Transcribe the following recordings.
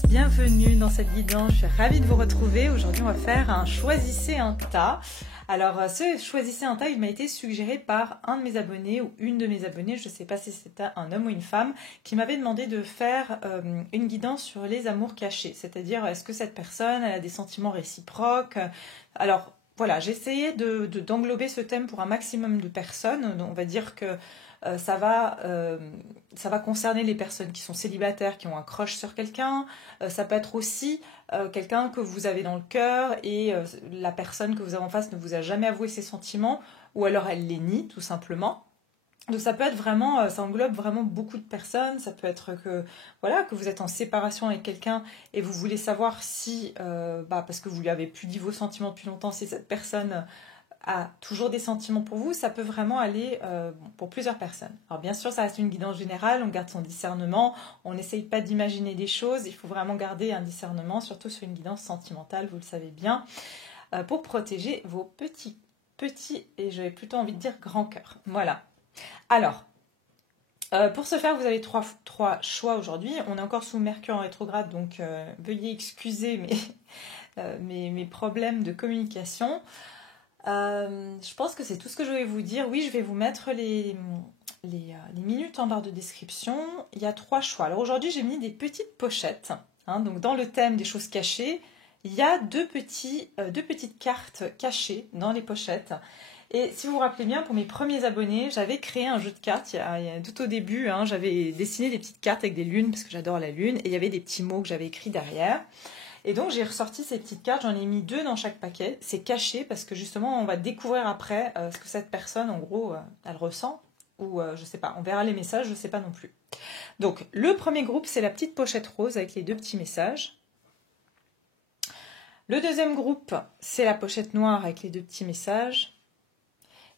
guidance, bienvenue dans cette guidance, je suis ravie de vous retrouver. Aujourd'hui on va faire un choisissez un tas. Alors ce choisissez un tas, il m'a été suggéré par un de mes abonnés ou une de mes abonnées, je ne sais pas si c'était un homme ou une femme, qui m'avait demandé de faire une guidance sur les amours cachés. C'est-à-dire est-ce que cette personne elle a des sentiments réciproques. Alors voilà, j'ai essayé d'englober ce thème pour un maximum de personnes. Donc, on va dire que ça va concerner les personnes qui sont célibataires, qui ont un crush sur quelqu'un. Ça peut être aussi quelqu'un que vous avez dans le cœur et la personne que vous avez en face ne vous a jamais avoué ses sentiments ou alors elle les nie tout simplement. Donc ça peut être vraiment, ça englobe vraiment beaucoup de personnes. Ça peut être que voilà que vous êtes en séparation avec quelqu'un et vous voulez savoir si, parce que vous lui avez plus dit vos sentiments depuis longtemps, si cette personne a toujours des sentiments pour vous, ça peut vraiment aller pour plusieurs personnes. Alors bien sûr, ça reste une guidance générale, on garde son discernement, on n'essaye pas d'imaginer des choses, il faut vraiment garder un discernement, surtout sur une guidance sentimentale, vous le savez bien, pour protéger vos petits, et j'avais plutôt envie de dire grands cœurs. Voilà. Alors, pour ce faire, vous avez trois choix aujourd'hui. On est encore sous Mercure en rétrograde, donc veuillez excuser mes problèmes de communication. Je pense que c'est tout ce que je vais vous dire. Oui, je vais vous mettre les minutes en barre de description. Il y a 3 choix. Alors aujourd'hui, j'ai mis des petites pochettes. Donc dans le thème des choses cachées, il y a deux petites cartes cachées dans les pochettes. Et si vous vous rappelez bien, pour mes premiers abonnés, j'avais créé un jeu de cartes tout au début. J'avais dessiné des petites cartes avec des lunes parce que j'adore la lune. Et il y avait des petits mots que j'avais écrits derrière. Et donc j'ai ressorti ces petites cartes, j'en ai mis 2 dans chaque paquet. C'est caché parce que justement on va découvrir après ce que cette personne en gros elle ressent. Ou je sais pas, on verra les messages, je sais pas non plus. Donc le premier groupe c'est la petite pochette rose avec les 2 petits messages. Le deuxième groupe c'est la pochette noire avec les 2 petits messages.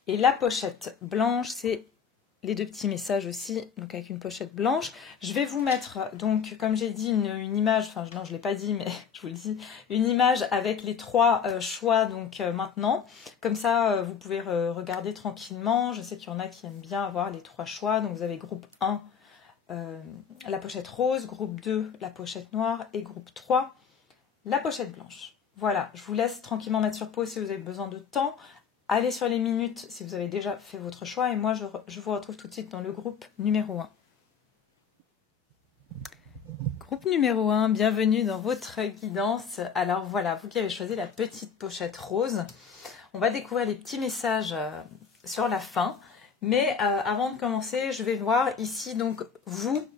Et la pochette blanche c'est les 2 petits messages aussi, donc avec une pochette blanche. Je vais vous mettre, donc, comme j'ai dit, une image, enfin non, je ne l'ai pas dit, mais je vous le dis, une image avec les 3 choix, donc maintenant. Comme ça, vous pouvez regarder tranquillement. Je sais qu'il y en a qui aiment bien avoir les 3 choix. Donc vous avez groupe 1, la pochette rose, groupe 2, la pochette noire, et groupe 3, la pochette blanche. Voilà, je vous laisse tranquillement mettre sur pause si vous avez besoin de temps. Allez sur les minutes si vous avez déjà fait votre choix et moi je vous retrouve tout de suite dans le groupe numéro 1. Groupe numéro 1, bienvenue dans votre guidance. Alors voilà, vous qui avez choisi la petite pochette rose, on va découvrir les petits messages sur la fin. Mais avant de commencer, je vais voir ici donc vous,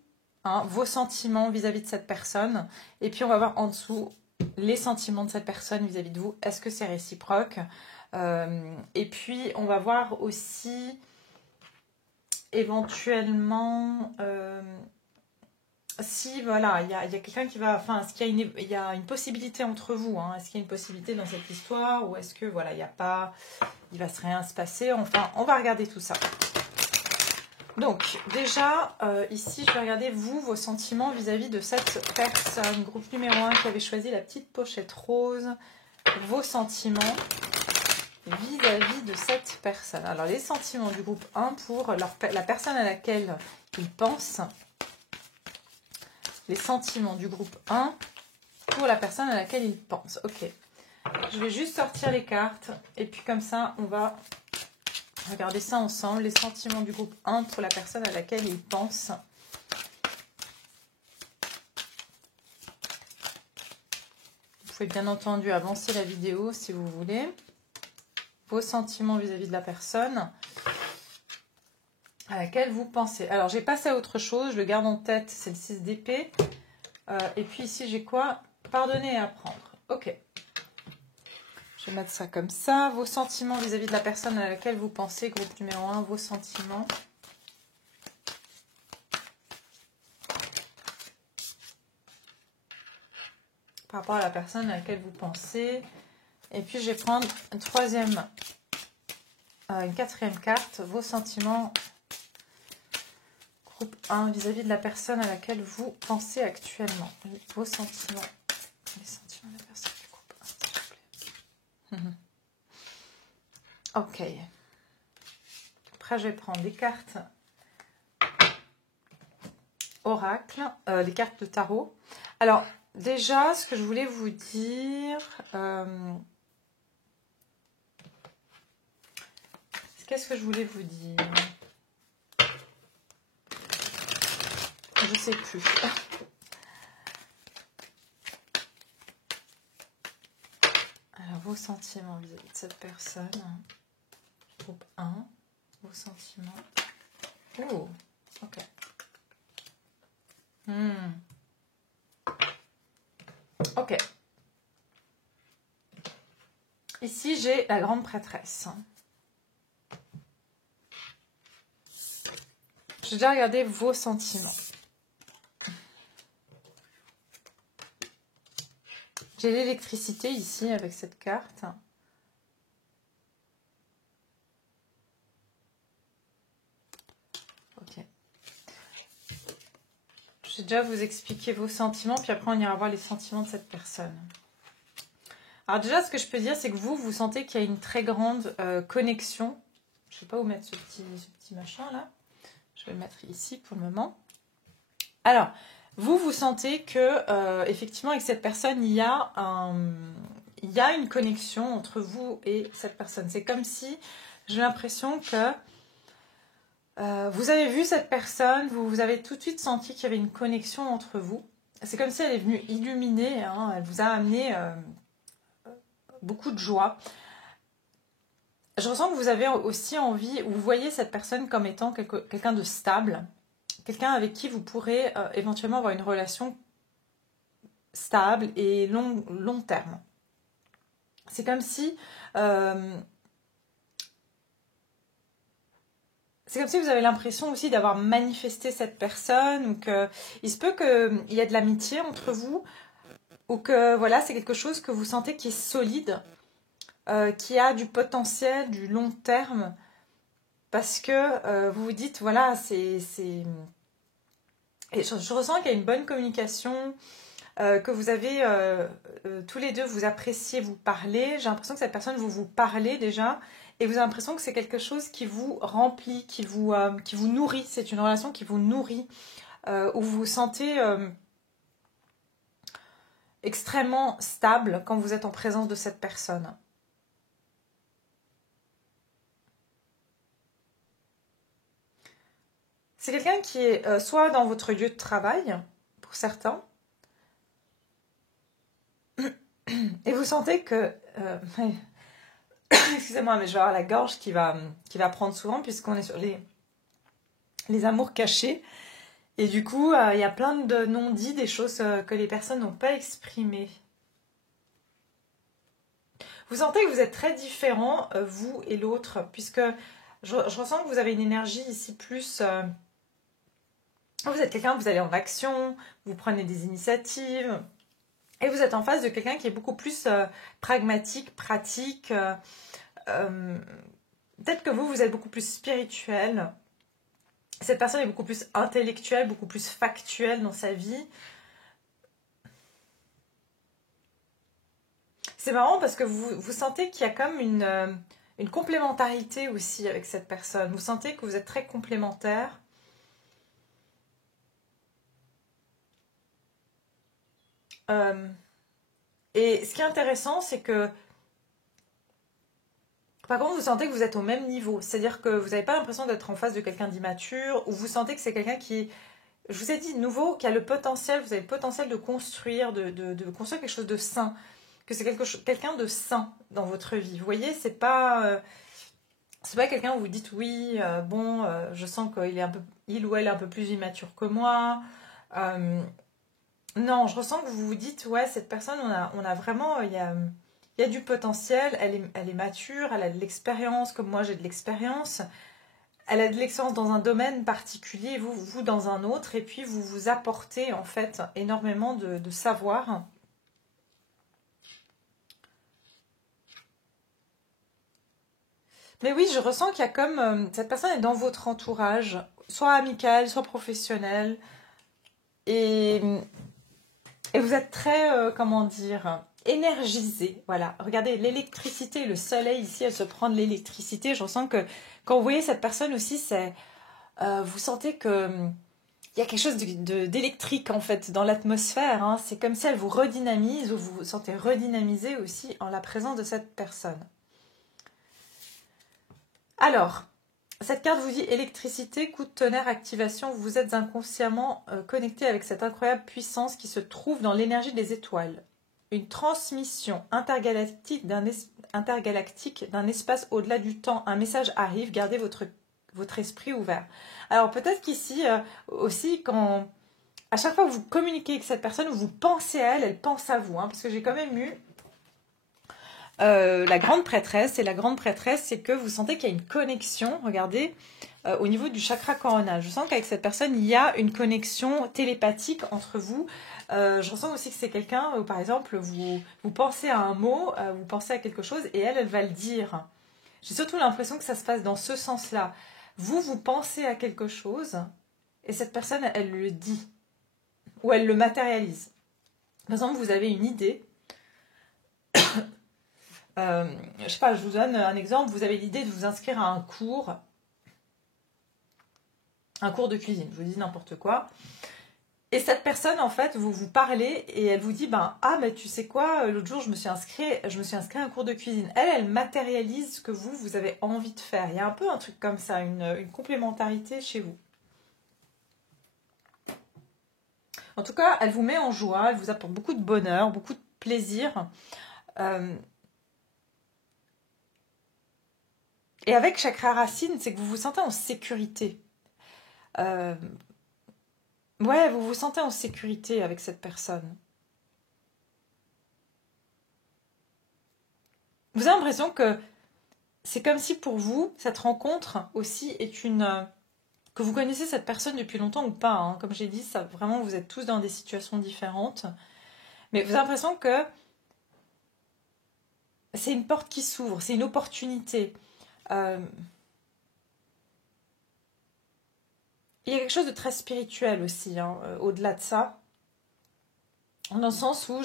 vos sentiments vis-à-vis de cette personne. Et puis on va voir en dessous les sentiments de cette personne vis-à-vis de vous. Est-ce que c'est réciproque ? Et puis on va voir aussi éventuellement si voilà il y a quelqu'un qui va, enfin est-ce qu'il y a une possibilité entre vous, est-ce qu'il y a une possibilité dans cette histoire ou est-ce que voilà il va rien se passer, enfin on va regarder tout ça. Donc déjà ici je vais regarder vos sentiments vis-à-vis de cette personne, groupe numéro 1 qui avait choisi la petite pochette rose, vos sentiments vis-à-vis de cette personne. Alors les sentiments du groupe 1 pour la personne à laquelle ils pensent. Les sentiments du groupe 1 pour la personne à laquelle ils pensent. Ok. Je vais juste sortir les cartes et puis comme ça on va regarder ça ensemble. Les sentiments du groupe 1 pour la personne à laquelle ils pensent. Vous pouvez bien entendu avancer la vidéo si vous voulez. Vos sentiments vis-à-vis de la personne à laquelle vous pensez. Alors, j'ai passé à autre chose. Je le garde en tête. C'est le 6 d'épée. Et puis ici, j'ai quoi? Pardonner et apprendre. Ok. Je vais mettre ça comme ça. Vos sentiments vis-à-vis de la personne à laquelle vous pensez. Groupe numéro 1. Vos sentiments. Par rapport à la personne à laquelle vous pensez. Et puis, je vais prendre une quatrième carte. Vos sentiments, groupe 1, vis-à-vis de la personne à laquelle vous pensez actuellement. Vos sentiments. Les sentiments de la personne du groupe 1, s'il vous plaît. Ok. Après, je vais prendre des cartes oracle, des cartes de tarot. Alors, déjà, ce que je voulais vous dire... qu'est-ce que je voulais vous dire? Je sais plus. Alors, vos sentiments vis-à-vis de cette personne. Groupe 1. Vos sentiments. Oh, ok. Ok. Ici, j'ai la grande prêtresse. J'ai déjà regardé vos sentiments. J'ai l'électricité ici avec cette carte. Ok. Je vais déjà vous expliquer vos sentiments, puis après on ira voir les sentiments de cette personne. Alors déjà, ce que je peux dire, c'est que vous sentez qu'il y a une très grande connexion. Je ne sais pas où mettre ce petit machin là. Je vais le mettre ici pour le moment. Alors, vous sentez que, effectivement, avec cette personne, il y a une connexion entre vous et cette personne. C'est comme si, j'ai l'impression que vous avez vu cette personne, vous avez tout de suite senti qu'il y avait une connexion entre vous. C'est comme si elle est venue illuminer, hein, elle vous a amené beaucoup de joie. Je ressens que vous avez aussi envie, ou vous voyez cette personne comme étant quelqu'un de stable, quelqu'un avec qui vous pourrez éventuellement avoir une relation stable et long terme. C'est comme si vous avez l'impression aussi d'avoir manifesté cette personne, ou que il se peut qu'il y ait de l'amitié entre vous, ou que voilà, c'est quelque chose que vous sentez qui est solide, qui a du potentiel, du long terme, parce que vous vous dites, voilà, Et je ressens qu'il y a une bonne communication, que vous avez tous les deux, vous appréciez vous parler. J'ai l'impression que cette personne, vous parlez déjà, et vous avez l'impression que c'est quelque chose qui vous remplit, qui vous nourrit. C'est une relation qui vous nourrit, où vous vous sentez extrêmement stable quand vous êtes en présence de cette personne. C'est quelqu'un qui est soit dans votre lieu de travail, pour certains, et vous sentez que... excusez-moi, mais je vais avoir la gorge qui va prendre souvent, puisqu'on est sur les amours cachés. Et du coup, il y a plein de non-dits, des choses que les personnes n'ont pas exprimées. Vous sentez que vous êtes très différents, vous et l'autre, puisque je ressens que vous avez une énergie ici plus... vous êtes quelqu'un, vous allez en action, vous prenez des initiatives, et vous êtes en face de quelqu'un qui est beaucoup plus pragmatique, pratique. Peut-être que vous êtes beaucoup plus spirituel. Cette personne est beaucoup plus intellectuelle, beaucoup plus factuelle dans sa vie. C'est marrant parce que vous sentez qu'il y a comme une complémentarité aussi avec cette personne. Vous sentez que vous êtes très complémentaires. Et ce qui est intéressant, c'est que par contre, vous sentez que vous êtes au même niveau. C'est-à-dire que vous n'avez pas l'impression d'être en face de quelqu'un d'immature, ou vous sentez que c'est quelqu'un qui, je vous ai dit, nouveau, qui a le potentiel, vous avez le potentiel de construire, de construire quelque chose de sain, que c'est quelqu'un de sain dans votre vie. Vous voyez, c'est pas quelqu'un où vous dites oui, je sens il ou elle est un peu plus immature que moi. Non, je ressens que vous vous dites, ouais, cette personne, on a vraiment, il y a du potentiel, elle est mature, elle a de l'expérience, comme moi j'ai de l'expérience. Elle a de l'expérience dans un domaine particulier, vous dans un autre, et puis vous vous apportez en fait énormément de savoir. Mais oui, je ressens qu'il y a comme... cette personne est dans votre entourage, soit amical, soit professionnel, et vous êtes très, comment dire, énergisé. Voilà, regardez, l'électricité, le soleil ici, elle se prend de l'électricité. Je ressens que quand vous voyez cette personne aussi, vous sentez que il y a quelque chose d'électrique en fait dans l'atmosphère. Hein. C'est comme si elle vous redynamise ou vous vous sentez redynamisé aussi en la présence de cette personne. Alors, cette carte vous dit électricité, coup de tonnerre, activation. Vous êtes inconsciemment connecté avec cette incroyable puissance qui se trouve dans l'énergie des étoiles. Une transmission intergalactique d'un espace au-delà du temps. Un message arrive, gardez votre esprit ouvert. Alors peut-être qu'ici aussi, à chaque fois que vous communiquez avec cette personne, vous pensez à elle, elle pense à vous. Hein, parce que j'ai quand même eu la grande prêtresse. Et la grande prêtresse, c'est que vous sentez qu'il y a une connexion, regardez, au niveau du chakra coronal. Je sens qu'avec cette personne, il y a une connexion télépathique entre vous. Je ressens aussi que c'est quelqu'un où, par exemple, vous pensez à un mot, vous pensez à quelque chose, et elle va le dire. J'ai surtout l'impression que ça se passe dans ce sens-là. Vous pensez à quelque chose, et cette personne, elle le dit, ou elle le matérialise. Par exemple, vous avez une idée. Je sais pas, je vous donne un exemple. Vous avez l'idée de vous inscrire à un cours de cuisine. Je vous dis n'importe quoi. Et cette personne, en fait, vous parlez et elle vous dit, mais tu sais quoi, l'autre jour, je me suis inscrit à un cours de cuisine. Elle matérialise ce que vous avez envie de faire. Il y a un peu un truc comme ça, une complémentarité chez vous. En tout cas, elle vous met en joie, elle vous apporte beaucoup de bonheur, beaucoup de plaisir. Et avec chakra racine, c'est que vous vous sentez en sécurité. Ouais, vous vous sentez en sécurité avec cette personne. Vous avez l'impression que c'est comme si pour vous, cette rencontre aussi est que vous connaissez cette personne depuis longtemps ou pas. Hein. Comme j'ai dit, ça, vraiment, vous êtes tous dans des situations différentes. Mais vous avez l'impression que c'est une porte qui s'ouvre, c'est une opportunité. Il y a quelque chose de très spirituel aussi, hein, au-delà de ça. Dans le sens où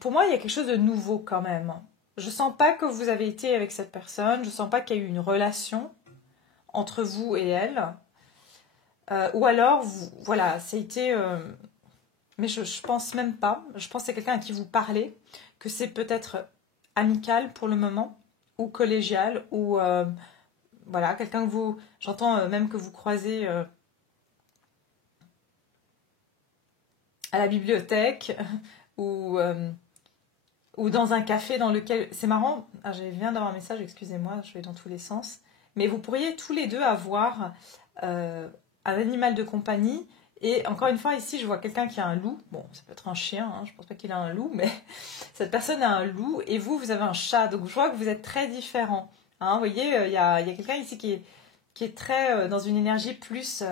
pour moi, il y a quelque chose de nouveau quand même. Je sens pas que vous avez été avec cette personne, je sens pas qu'il y a eu une relation entre vous et elle. Ou alors, voilà, ça a été... mais je pense même pas. Je pense que c'est quelqu'un à qui vous parlez, que c'est peut-être amical pour le moment, ou collégial, ou... voilà, quelqu'un que vous... J'entends même que vous croisez... à la bibliothèque ou dans un café dans lequel... C'est marrant, je viens d'avoir un message, excusez-moi, je vais dans tous les sens. Mais vous pourriez tous les deux avoir un animal de compagnie. Et encore une fois, ici, je vois quelqu'un qui a un loup. Bon, ça peut être un chien, hein, je ne pense pas qu'il a un loup, mais cette personne a un loup et vous avez un chat. Donc, je vois que vous êtes très différents. Hein, vous voyez, il y a quelqu'un ici qui est très dans une énergie plus...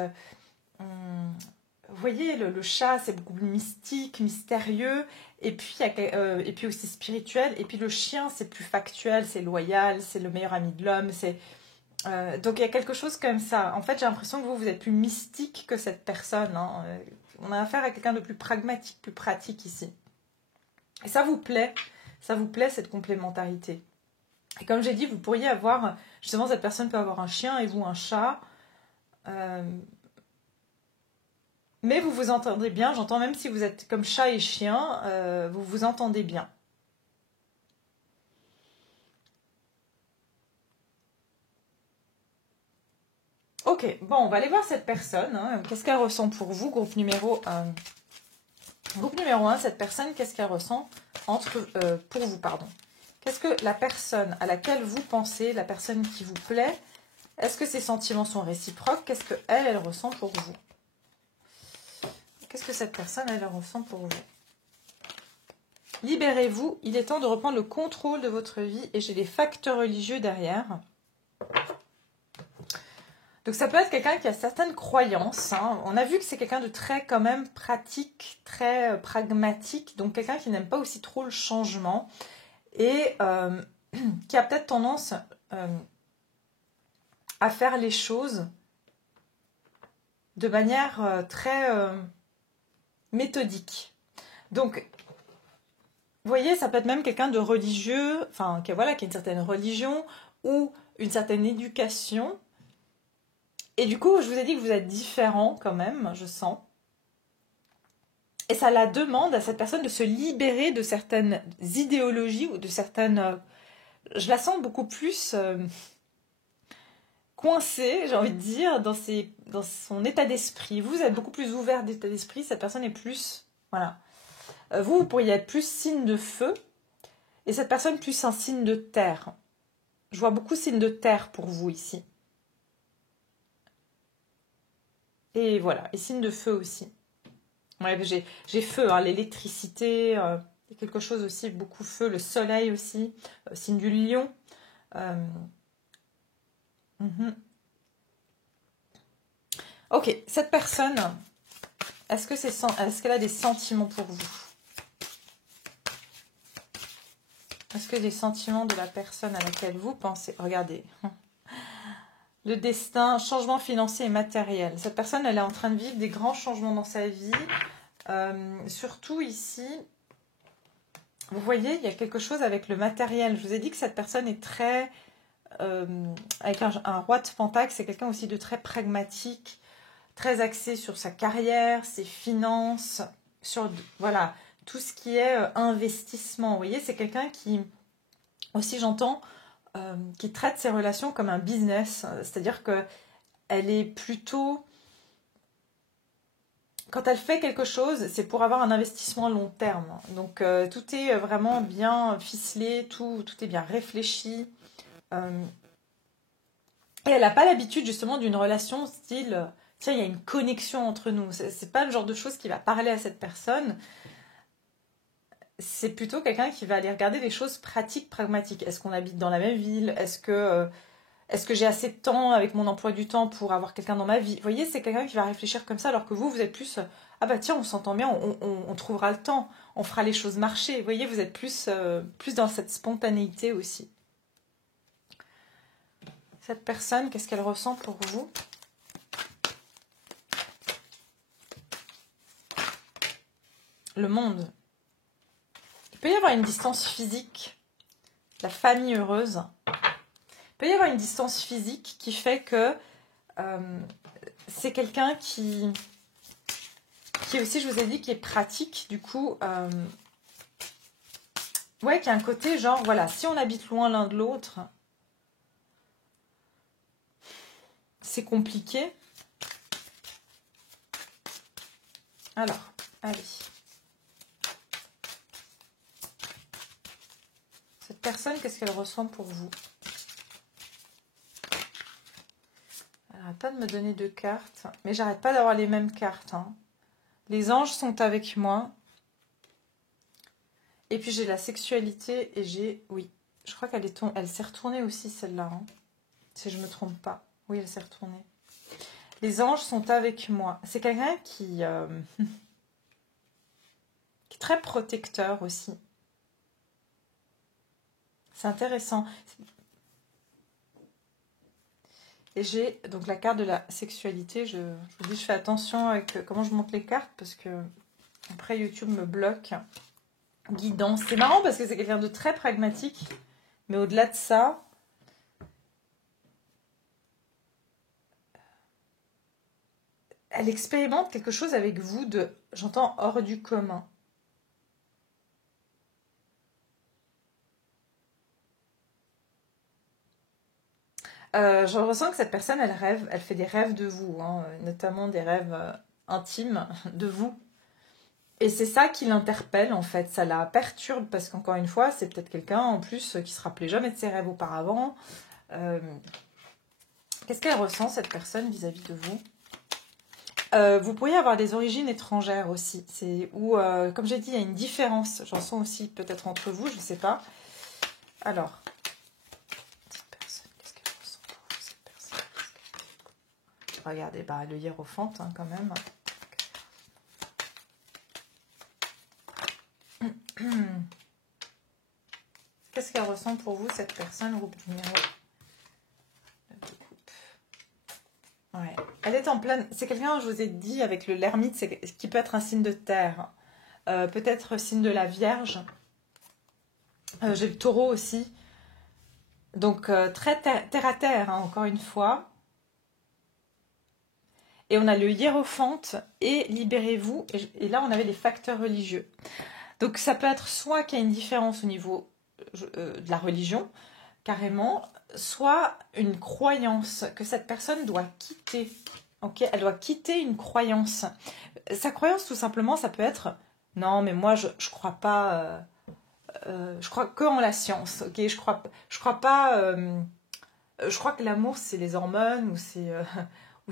vous voyez, le chat, c'est beaucoup plus mystique, mystérieux, et puis aussi spirituel. Et puis le chien, c'est plus factuel, c'est loyal, c'est le meilleur ami de l'homme. Donc il y a quelque chose comme ça. En fait, j'ai l'impression que vous êtes plus mystique que cette personne. Hein. On a affaire à quelqu'un de plus pragmatique, plus pratique ici. Et ça vous plaît cette complémentarité. Et comme j'ai dit, vous pourriez avoir, justement, cette personne peut avoir un chien et vous un chat. Mais vous vous entendez bien, j'entends même si vous êtes comme chat et chien, vous vous entendez bien. Ok, bon, on va aller voir cette personne. Hein. Qu'est-ce qu'elle ressent pour vous, groupe numéro 1, cette personne, qu'est-ce qu'elle ressent pour vous, pardon. Qu'est-ce que la personne à laquelle vous pensez, la personne qui vous plaît, est-ce que ses sentiments sont réciproques? Qu'est-ce qu'elle ressent pour vous? Qu'est-ce que cette personne, elle ressent pour vous? Libérez-vous, il est temps de reprendre le contrôle de votre vie et j'ai des facteurs religieux derrière. Donc ça peut être quelqu'un qui a certaines croyances. Hein. On a vu que c'est quelqu'un de très quand même pratique, très pragmatique, donc quelqu'un qui n'aime pas aussi trop le changement et qui a peut-être tendance à faire les choses de manière très méthodique. Donc, vous voyez, ça peut être même quelqu'un de religieux, enfin, qui a une certaine religion ou une certaine éducation Et du coup, je vous ai dit que vous êtes différents quand même, je sens. Et ça la demande à cette personne de se libérer de certaines idéologies ou de certaines... je la sens beaucoup plus coincée, j'ai envie de dire, dans son état d'esprit. Vous êtes beaucoup plus ouvert d'état d'esprit, cette personne est plus... Voilà. Vous pourriez être plus signe de feu, et cette personne plus un signe de terre. Je vois beaucoup signe de terre pour vous ici. Et voilà, et signe de feu aussi. Ouais, j'ai feu, hein, l'électricité, quelque chose aussi, beaucoup feu, le soleil aussi, signe du lion. Euh, mhm. Ok, cette personne, est-ce qu'elle a des sentiments pour vous? Est-ce que les sentiments de la personne à laquelle vous pensez... Regardez. Le destin, changement financier et matériel. Cette personne, elle est en train de vivre des grands changements dans sa vie. Surtout ici, vous voyez, il y a quelque chose avec le matériel. Je vous ai dit que cette personne est très... avec un roi de pentacle, c'est quelqu'un aussi de très pragmatique, très axé sur sa carrière, ses finances, sur voilà, tout ce qui est investissement. Vous voyez, c'est quelqu'un qui, aussi j'entends, qui traite ses relations comme un business. C'est-à-dire que elle est plutôt... Quand elle fait quelque chose, c'est pour avoir un investissement à long terme. Donc tout est vraiment bien ficelé, tout est bien réfléchi. Et elle n'a pas l'habitude justement d'une relation style, tiens, il y a une connexion entre nous. C'est pas le genre de choses qui va parler à cette personne. C'est plutôt quelqu'un qui va aller regarder les choses pratiques, pragmatiques. Est-ce qu'on habite dans la même ville? Est-ce que j'ai assez de temps avec mon emploi du temps pour avoir quelqu'un dans ma vie? Vous voyez, c'est quelqu'un qui va réfléchir comme ça, alors que vous êtes plus, ah bah tiens, on s'entend bien, on trouvera le temps, on fera les choses marcher. Vous voyez, vous êtes plus dans cette spontanéité aussi. Cette personne, qu'est-ce qu'elle ressent pour vous? Le monde. Il peut y avoir une distance physique, la famille heureuse. Il peut y avoir une distance physique qui fait que c'est quelqu'un qui aussi, je vous ai dit, qui est pratique, du coup, ouais, qui a un côté genre, voilà, si on habite loin l'un de l'autre, c'est compliqué. Alors, allez. Cette personne, qu'est-ce qu'elle ressent pour vous? Elle n'arrête pas de me donner 2 cartes, mais j'arrête pas d'avoir les mêmes cartes. Hein. Les anges sont avec moi. Et puis j'ai la sexualité et j'ai... Oui, je crois elle s'est retournée aussi celle-là. Hein, si je ne me trompe pas. Oui, elle s'est retournée. Les anges sont avec moi. C'est quelqu'un qui... qui est très protecteur aussi. C'est intéressant. Et j'ai donc la carte de la sexualité. Je vous dis, je fais attention avec comment je monte les cartes parce que après YouTube me bloque. Guidance. C'est marrant parce que c'est quelqu'un de très pragmatique. Mais au-delà de ça, elle expérimente quelque chose avec vous de, j'entends, hors du commun. Je ressens que cette personne, elle rêve, elle fait des rêves de vous, hein, notamment des rêves intimes de vous. Et c'est ça qui l'interpelle en fait, ça la perturbe parce qu'encore une fois, c'est peut-être quelqu'un en plus qui se rappelait jamais de ses rêves auparavant. Qu'est-ce qu'elle ressent cette personne vis-à-vis de vous? Vous pourriez avoir des origines étrangères aussi, où, comme j'ai dit, il y a une différence, j'en sens aussi peut-être entre vous, je ne sais pas. Alors, cette personne, qu'est-ce qu'elle ressent pour vous, cette personne? Regardez, bah, le hiérophante hein, quand même. Qu'est-ce qu'elle ressent pour vous, cette personne, groupe numéro? Ouais. Elle est en pleine... C'est quelqu'un, je vous ai dit, avec l'ermite, qui peut être un signe de terre. Peut-être signe de la Vierge. J'ai le taureau aussi. Donc, très terre à terre, hein, encore une fois. Et on a le hiérophante et libérez-vous. Et là, on avait les facteurs religieux. Donc ça peut être soit qu'il y a une différence au niveau de la religion, carrément, soit une croyance que cette personne doit quitter. Okay, elle doit quitter une croyance. Sa croyance, tout simplement, ça peut être non, mais moi, je crois pas. Je crois que en la science. Ok, je crois pas. Je crois que l'amour, c'est les hormones ou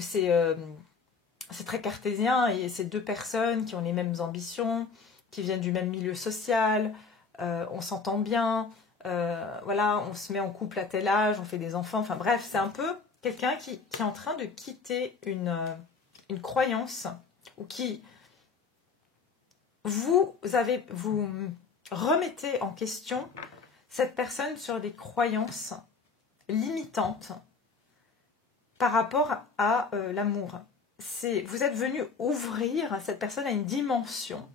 c'est très cartésien et c'est deux personnes qui ont les mêmes ambitions, qui viennent du même milieu social. On s'entend bien. Voilà, on se met en couple à tel âge, on fait des enfants. Enfin bref, c'est un peu quelqu'un qui est en train de quitter une croyance ou qui vous remettez en question cette personne sur des croyances limitantes par rapport à l'amour. Vous êtes venu ouvrir cette personne à une dimension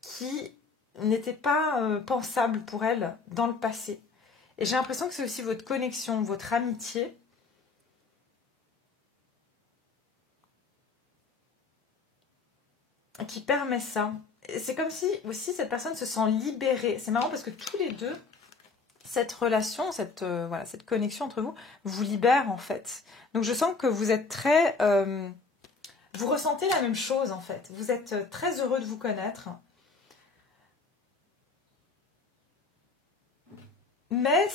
qui n'était pas pensable pour elle dans le passé. Et j'ai l'impression que c'est aussi votre connexion, votre amitié qui permet ça. C'est comme si aussi cette personne se sent libérée. C'est marrant parce que tous les deux, cette relation, cette connexion entre vous, vous libère en fait. Donc je sens que vous êtes très... vous ressentez la même chose en fait. Vous êtes très heureux de vous connaître. Mais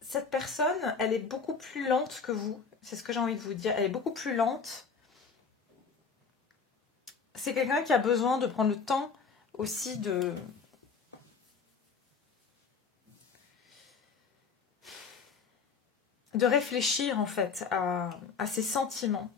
cette personne, elle est beaucoup plus lente que vous. C'est ce que j'ai envie de vous dire. Elle est beaucoup plus lente. C'est quelqu'un qui a besoin de prendre le temps aussi de réfléchir en fait à ses sentiments.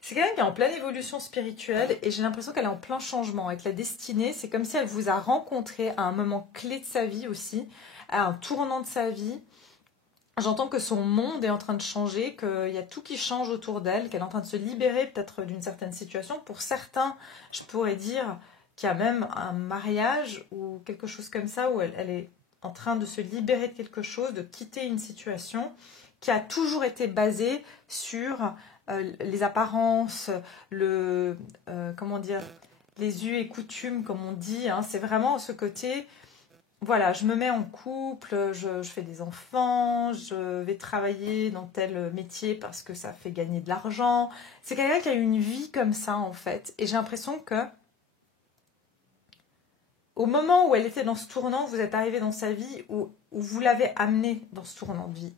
C'est quelqu'un qui est en pleine évolution spirituelle et j'ai l'impression qu'elle est en plein changement. Avec la destinée, c'est comme si elle vous a rencontré à un moment clé de sa vie aussi, à un tournant de sa vie. J'entends que son monde est en train de changer, qu'il y a tout qui change autour d'elle, qu'elle est en train de se libérer peut-être d'une certaine situation. Pour certains, je pourrais dire qu'il y a même un mariage ou quelque chose comme ça où elle est en train de se libérer de quelque chose, de quitter une situation qui a toujours été basée sur les apparences, comment dire, les us et coutumes, comme on dit. Hein. C'est vraiment ce côté... Voilà, je me mets en couple, je fais des enfants, je vais travailler dans tel métier parce que ça fait gagner de l'argent. C'est quelqu'un qui a une vie comme ça en fait. Et j'ai l'impression que au moment où elle était dans ce tournant, vous êtes arrivé dans sa vie où vous l'avez amenée dans ce tournant de vie.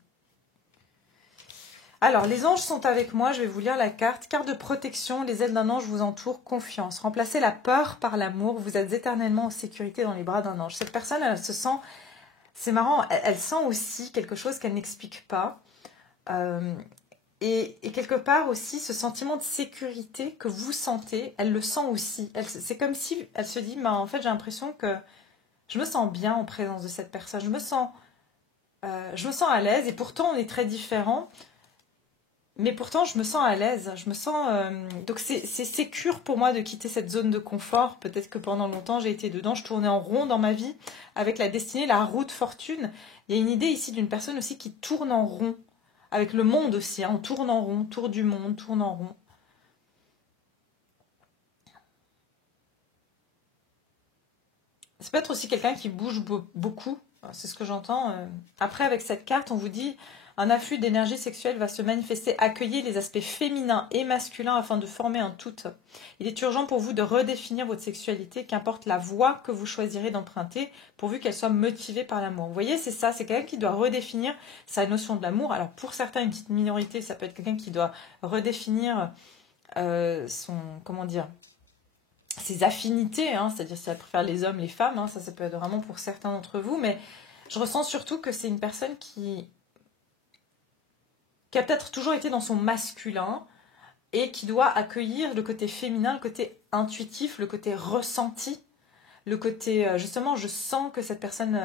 Alors, les anges sont avec moi, je vais vous lire la carte. Carte de protection, les ailes d'un ange vous entourent, confiance. Remplacez la peur par l'amour, vous êtes éternellement en sécurité dans les bras d'un ange. Cette personne, elle se sent, c'est marrant, elle sent aussi quelque chose qu'elle n'explique pas. Et quelque part aussi, ce sentiment de sécurité que vous sentez, elle le sent aussi. C'est comme si elle se dit, en fait, j'ai l'impression que je me sens bien en présence de cette personne. Je me sens à l'aise et pourtant on est très différents. Mais pourtant, je me sens à l'aise. Je me sens. Donc, c'est sécure pour moi de quitter cette zone de confort. Peut-être que pendant longtemps, j'ai été dedans. Je tournais en rond dans ma vie avec la destinée, la roue de fortune. Il y a une idée ici d'une personne aussi qui tourne en rond. Avec le monde aussi. Hein. On tourne en rond, tour du monde, tourne en rond. Ça peut être aussi quelqu'un qui bouge beaucoup. C'est ce que j'entends. Après, avec cette carte, on vous dit... Un afflux d'énergie sexuelle va se manifester. Accueillez les aspects féminins et masculins afin de former un tout. Il est urgent pour vous de redéfinir votre sexualité, qu'importe la voie que vous choisirez d'emprunter, pourvu qu'elle soit motivée par l'amour. Vous voyez, c'est ça, c'est quelqu'un qui doit redéfinir sa notion de l'amour. Alors pour certains, une petite minorité, ça peut être quelqu'un qui doit redéfinir ses affinités, hein, c'est-à-dire si elle préfère les hommes, les femmes, hein, ça peut être vraiment pour certains d'entre vous, mais je ressens surtout que c'est une personne qui a peut-être toujours été dans son masculin et qui doit accueillir le côté féminin, le côté intuitif, le côté ressenti, le côté justement je sens que cette personne,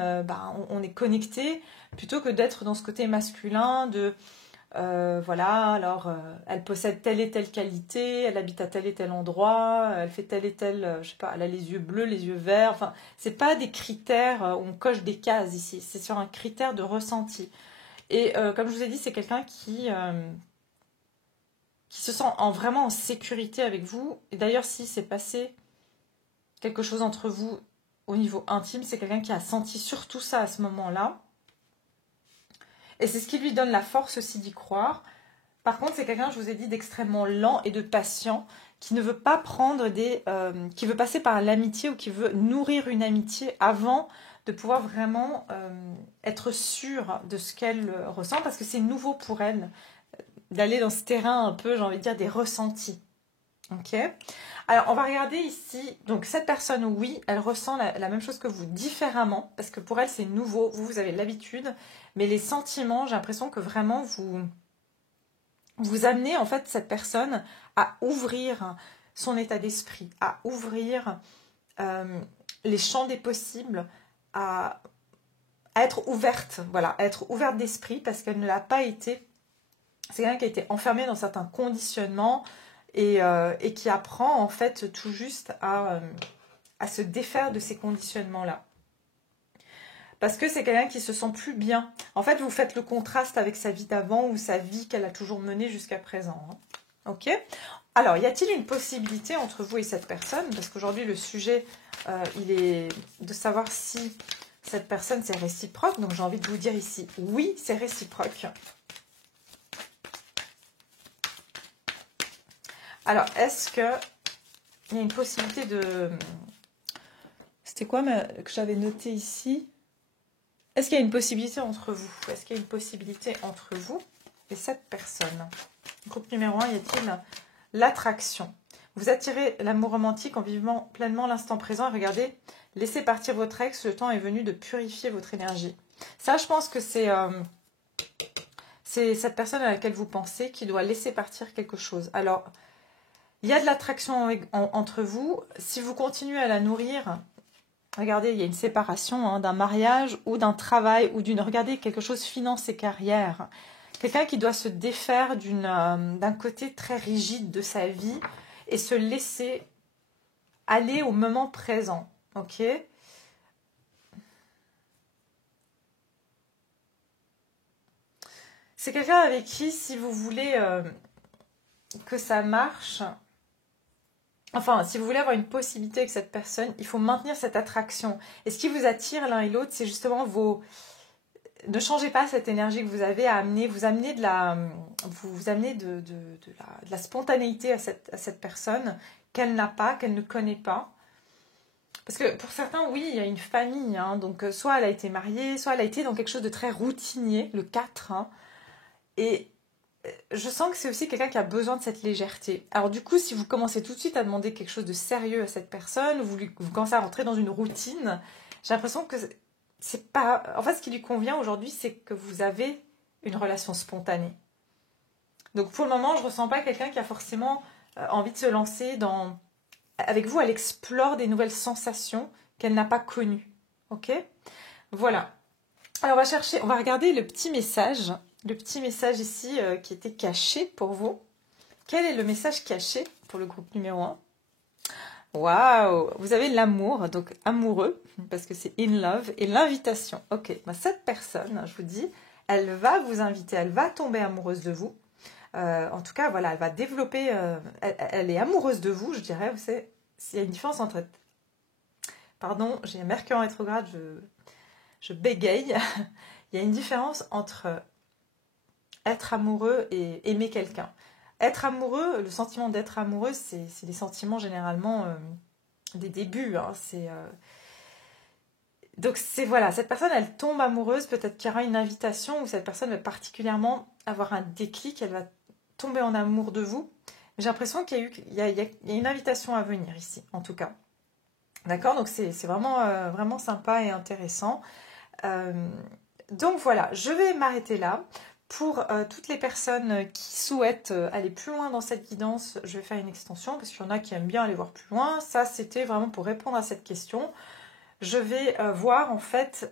on est connecté, plutôt que d'être dans ce côté masculin, de Voilà, alors elle possède telle et telle qualité, elle habite à tel et tel endroit, elle fait tel et tel, je sais pas, elle a les yeux bleus, les yeux verts. Enfin, c'est pas des critères où on coche des cases ici, c'est sur un critère de ressenti. Et comme je vous ai dit, c'est quelqu'un qui se sent vraiment en sécurité avec vous. Et d'ailleurs, si c'est passé quelque chose entre vous au niveau intime, c'est quelqu'un qui a senti surtout ça à ce moment-là. Et c'est ce qui lui donne la force aussi d'y croire. Par contre, c'est quelqu'un, je vous ai dit, d'extrêmement lent et de patient, qui ne veut pas prendre qui veut passer par l'amitié ou qui veut nourrir une amitié avant de pouvoir vraiment être sûre de ce qu'elle ressent, parce que c'est nouveau pour elle d'aller dans ce terrain un peu, j'ai envie de dire, des ressentis. Ok. Alors, on va regarder ici. Donc, cette personne, oui, elle ressent la même chose que vous, différemment, parce que pour elle, c'est nouveau. Vous avez l'habitude, mais les sentiments, j'ai l'impression que vraiment, vous amenez, en fait, cette personne à ouvrir son état d'esprit, à ouvrir les champs des possibles, à être ouverte, voilà, à être ouverte d'esprit, parce qu'elle ne l'a pas été. C'est quelqu'un qui a été enfermé dans certains conditionnements, et qui apprend en fait tout juste à se défaire de ces conditionnements-là. Parce que c'est quelqu'un qui se sent plus bien. En fait, vous faites le contraste avec sa vie d'avant ou sa vie qu'elle a toujours menée jusqu'à présent. Hein. Ok ? Alors, y a-t-il une possibilité entre vous et cette personne ? Parce qu'aujourd'hui, le sujet, il est de savoir si cette personne, c'est réciproque. Donc, j'ai envie de vous dire ici, oui, c'est réciproque. Alors, est-ce qu'il y a une possibilité de... C'était quoi que j'avais noté ici ? Est-ce qu'il y a une possibilité entre vous ? Est-ce qu'il y a une possibilité entre vous et cette personne ? Groupe numéro 1, y a-t-il l'attraction ? Vous attirez l'amour romantique en vivant pleinement l'instant présent. Et regardez, laissez partir votre ex, le temps est venu de purifier votre énergie. Ça, je pense que c'est cette personne à laquelle vous pensez qui doit laisser partir quelque chose. Alors... il y a de l'attraction entre vous. Si vous continuez à la nourrir, regardez, il y a une séparation d'un mariage ou d'un travail ou d'une... Regardez, quelque chose finance et carrière. Quelqu'un qui doit se défaire d'un côté très rigide de sa vie et se laisser aller au moment présent. Ok ? C'est quelqu'un avec qui, si vous voulez que ça marche... Enfin, si vous voulez avoir une possibilité avec cette personne, il faut maintenir cette attraction. Et ce qui vous attire l'un et l'autre, c'est justement vos... Ne changez pas cette énergie que vous avez à amener. Vous amenez de la spontanéité à cette personne qu'elle n'a pas, qu'elle ne connaît pas. Parce que pour certains, oui, il y a une famille. Hein, donc, soit elle a été mariée, soit elle a été dans quelque chose de très routinier, le 4. Hein, et... je sens que c'est aussi quelqu'un qui a besoin de cette légèreté. Alors du coup, si vous commencez tout de suite à demander quelque chose de sérieux à cette personne, ou vous commencez à rentrer dans une routine, j'ai l'impression que c'est pas... En fait, ce qui lui convient aujourd'hui, c'est que vous avez une relation spontanée. Donc pour le moment, je ne ressens pas quelqu'un qui a forcément envie de se lancer dans... Avec vous, elle explore des nouvelles sensations qu'elle n'a pas connues. Ok ? Voilà. Alors on va regarder le petit message. Le petit message ici qui était caché pour vous. Quel est le message caché pour le groupe numéro 1 ? Waouh ! Vous avez l'amour, donc amoureux, parce que c'est in love, et l'invitation. Ok, cette personne, je vous dis, elle va vous inviter, elle va tomber amoureuse de vous. En tout cas, voilà, elle va développer... elle est amoureuse de vous, je dirais. Vous savez, s'il y a une différence entre... Pardon, j'ai un Mercure en rétrograde, je bégaye. Il y a une différence entre... être amoureux et aimer quelqu'un. Être amoureux, le sentiment d'être amoureux, c'est des sentiments généralement des débuts. Hein, donc voilà, cette personne, elle tombe amoureuse, peut-être qu'il y aura une invitation où cette personne va particulièrement avoir un déclic, elle va tomber en amour de vous. J'ai l'impression qu'il y a une invitation à venir ici, en tout cas. D'accord ? Donc c'est vraiment, vraiment sympa et intéressant. Donc voilà, je vais m'arrêter là. Pour toutes les personnes qui souhaitent aller plus loin dans cette guidance, je vais faire une extension parce qu'il y en a qui aiment bien aller voir plus loin. Ça, c'était vraiment pour répondre à cette question. Je vais voir en fait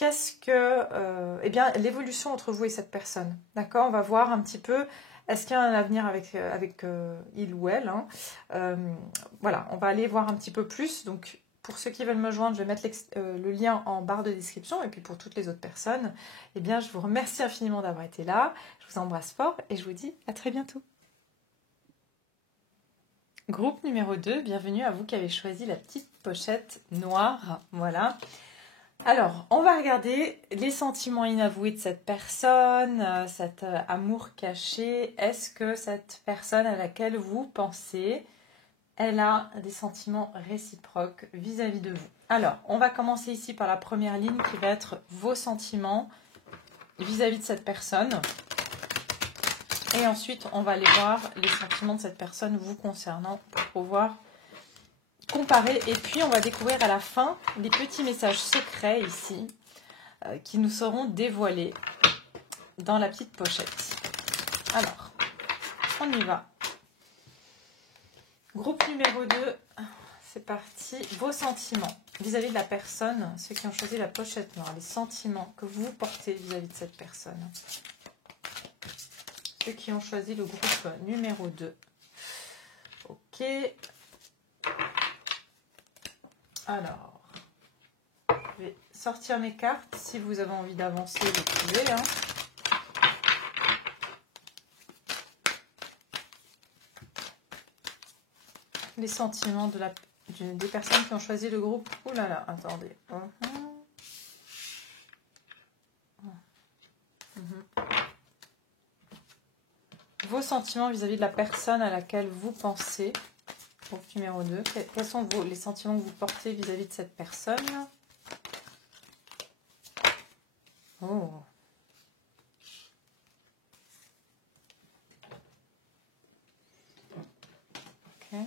qu'est-ce que... eh bien, l'évolution entre vous et cette personne. D'accord? On va voir un petit peu, est-ce qu'il y a un avenir avec il ou elle, hein. Voilà, on va aller voir un petit peu plus. Donc, pour ceux qui veulent me joindre, je vais mettre le lien en barre de description. Et puis, pour toutes les autres personnes, eh bien, je vous remercie infiniment d'avoir été là. Je vous embrasse fort et je vous dis à très bientôt. Groupe numéro 2, bienvenue à vous qui avez choisi la petite pochette noire. Voilà. Alors, on va regarder les sentiments inavoués de cette personne, cet amour caché. Est-ce que cette personne à laquelle vous pensez, elle a des sentiments réciproques vis-à-vis de vous? Alors, on va commencer ici par la première ligne qui va être vos sentiments vis-à-vis de cette personne. Et ensuite, on va aller voir les sentiments de cette personne vous concernant pour pouvoir comparer. Et puis, on va découvrir à la fin les petits messages secrets ici qui nous seront dévoilés dans la petite pochette. Alors, on y va. Groupe numéro 2, c'est parti. Vos sentiments vis-à-vis de la personne, ceux qui ont choisi la pochette noire, les sentiments que vous portez vis-à-vis de cette personne. Ceux qui ont choisi le groupe numéro 2. Ok. Alors, je vais sortir mes cartes. Si vous avez envie d'avancer, vous pouvez. Hein. Les sentiments des personnes qui ont choisi le groupe. Oh là là, attendez. Vos sentiments vis-à-vis de la personne à laquelle vous pensez. Groupe numéro 2. Quels sont les sentiments que vous portez vis-à-vis de cette personne? Oh. Ok.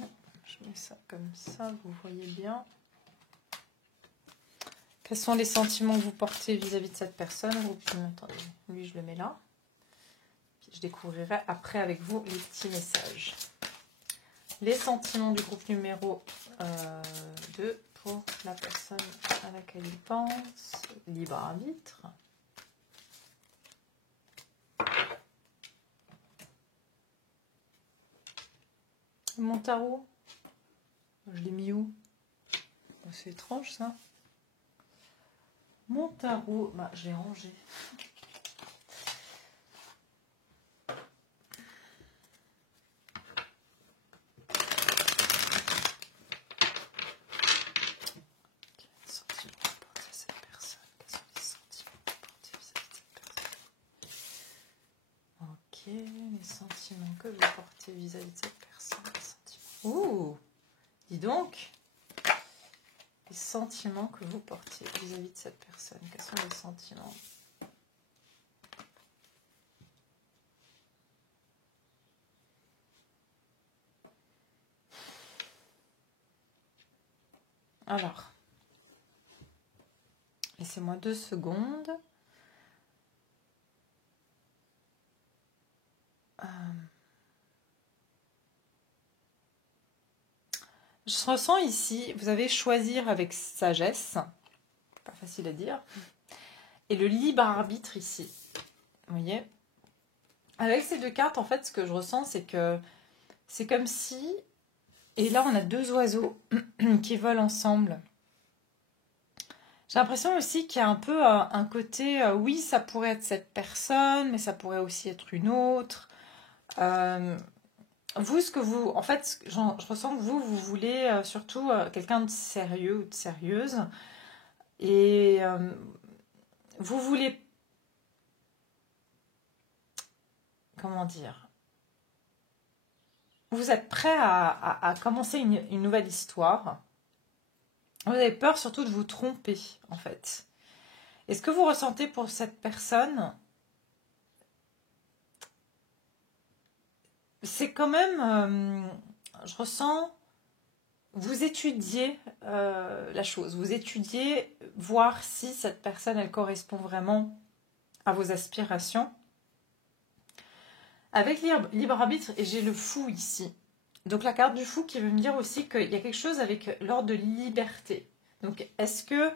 Je mets ça comme ça, vous voyez bien. Quels sont les sentiments que vous portez vis-à-vis de cette personne? Attendez, lui je le mets là. Je découvrirai après avec vous les petits messages. Les sentiments du groupe numéro 2 pour la personne à laquelle il pense. Libre arbitre. Mon tarot, je l'ai mis où? C'est étrange ça. Mon tarot, bah, je l'ai rangé. Les sentiments que vous portez vis-à-vis de cette personne. Ouh, dis donc, les sentiments que vous portez vis-à-vis de cette personne. Quels sont les sentiments? Alors, laissez-moi 2 secondes. Je ressens ici, vous avez choisir avec sagesse, pas facile à dire, et le libre arbitre ici. Vous voyez? Avec ces 2 cartes, en fait, ce que je ressens, c'est que c'est comme si, et là on a 2 oiseaux qui volent ensemble. J'ai l'impression aussi qu'il y a un peu un côté, oui, ça pourrait être cette personne, mais ça pourrait aussi être une autre. Vous, ce que vous... En fait, je ressens que vous voulez surtout quelqu'un de sérieux ou de sérieuse. Et vous voulez... Comment dire? Vous êtes prêt à commencer une nouvelle histoire. Vous avez peur surtout de vous tromper, en fait. Et ce que vous ressentez pour cette personne, c'est quand même, je ressens, vous étudiez la chose, vous étudiez voir si cette personne, elle correspond vraiment à vos aspirations. Avec libre arbitre, et j'ai le fou ici. Donc la carte du fou qui veut me dire aussi qu'il y a quelque chose avec l'ordre de liberté. Donc est-ce que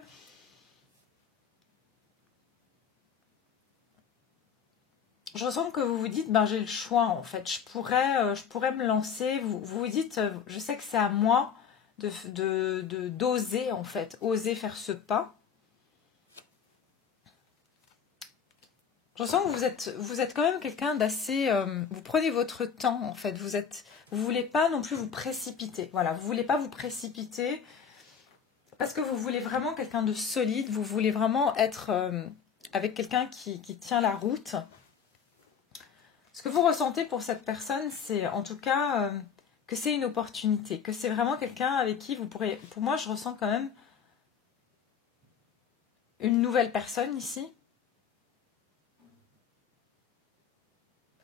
Je ressens que vous vous dites, ben j'ai le choix en fait, je pourrais me lancer. Vous vous dites, je sais que c'est à moi d'oser en fait, oser faire ce pas. Je sens que vous êtes quand même quelqu'un d'assez, vous prenez votre temps en fait. Vous voulez pas non plus vous précipiter. Voilà, vous voulez pas vous précipiter parce que vous voulez vraiment quelqu'un de solide. Vous voulez vraiment être avec quelqu'un qui tient la route. Ce que vous ressentez pour cette personne, c'est en tout cas que c'est une opportunité, que c'est vraiment quelqu'un avec qui vous pourrez... Pour moi, je ressens quand même une nouvelle personne ici.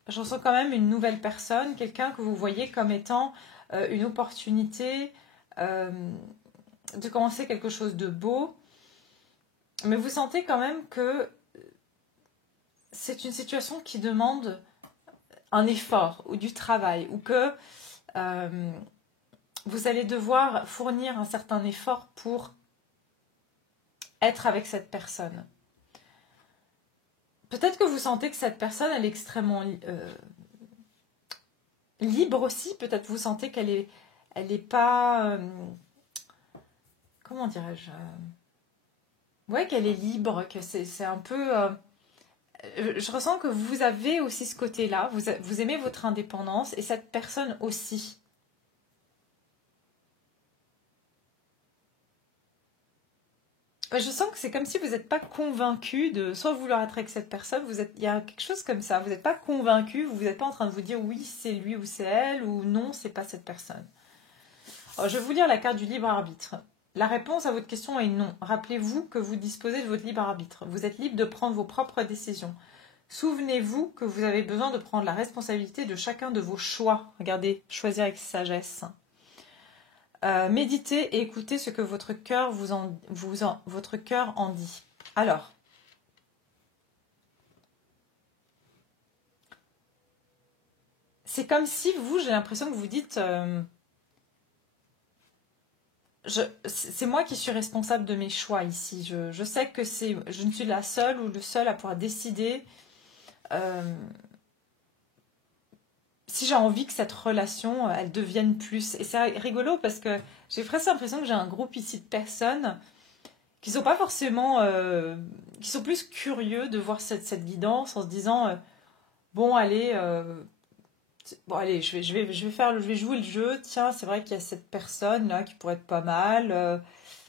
Je ressens quand même une nouvelle personne, quelqu'un que vous voyez comme étant une opportunité de commencer quelque chose de beau. Mais vous sentez quand même que c'est une situation qui demande un effort ou du travail, ou que vous allez devoir fournir un certain effort pour être avec cette personne. Peut-être que vous sentez que cette personne, elle est extrêmement libre aussi. Peut-être vous sentez qu'elle est pas... comment dirais-je ouais, qu'elle est libre, que c'est un peu... je ressens que vous avez aussi ce côté-là. Vous aimez votre indépendance et cette personne aussi. Je sens que c'est comme si vous n'êtes pas convaincu de soit vouloir être avec cette personne, il y a quelque chose comme ça, vous n'êtes pas convaincu, vous n'êtes pas en train de vous dire oui c'est lui ou c'est elle, ou non c'est pas cette personne. Alors, je vais vous lire la carte du libre arbitre. La réponse à votre question est non. Rappelez-vous que vous disposez de votre libre arbitre. Vous êtes libre de prendre vos propres décisions. Souvenez-vous que vous avez besoin de prendre la responsabilité de chacun de vos choix. Regardez, choisir avec sagesse. Méditez et écoutez ce que votre cœur votre cœur en dit. Alors, c'est comme si vous, j'ai l'impression que vous dites, c'est moi qui suis responsable de mes choix ici. Je sais que je ne suis la seule ou le seul à pouvoir décider si j'ai envie que cette relation, elle devienne plus. Et c'est rigolo parce que j'ai presque l'impression que j'ai un groupe ici de personnes qui sont pas forcément... qui sont plus curieux de voir cette guidance en se disant bon, allez... bon, allez, je vais jouer le jeu. Tiens, c'est vrai qu'il y a cette personne là qui pourrait être pas mal.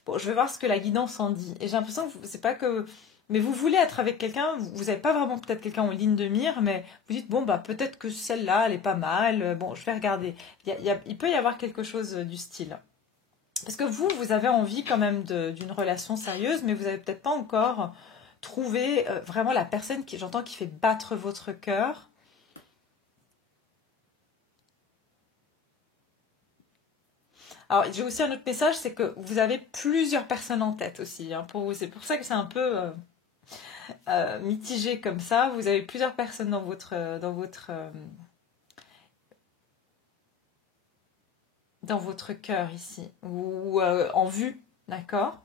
Bon, je vais voir ce que la guidance en dit. Et j'ai l'impression que c'est pas que... Mais vous voulez être avec quelqu'un, vous n'avez pas vraiment peut-être quelqu'un en ligne de mire, mais vous dites, bon, bah peut-être que celle-là, elle est pas mal, bon, je vais regarder. Il peut y avoir quelque chose du style. Parce que vous avez envie quand même d'une relation sérieuse, mais vous n'avez peut-être pas encore trouvé vraiment la personne qui, j'entends, qui fait battre votre cœur. Alors, j'ai aussi un autre message, c'est que vous avez plusieurs personnes en tête aussi, hein, pour vous. C'est pour ça que c'est un peu mitigé comme ça. Vous avez plusieurs personnes dans votre cœur ici, ou en vue, d'accord?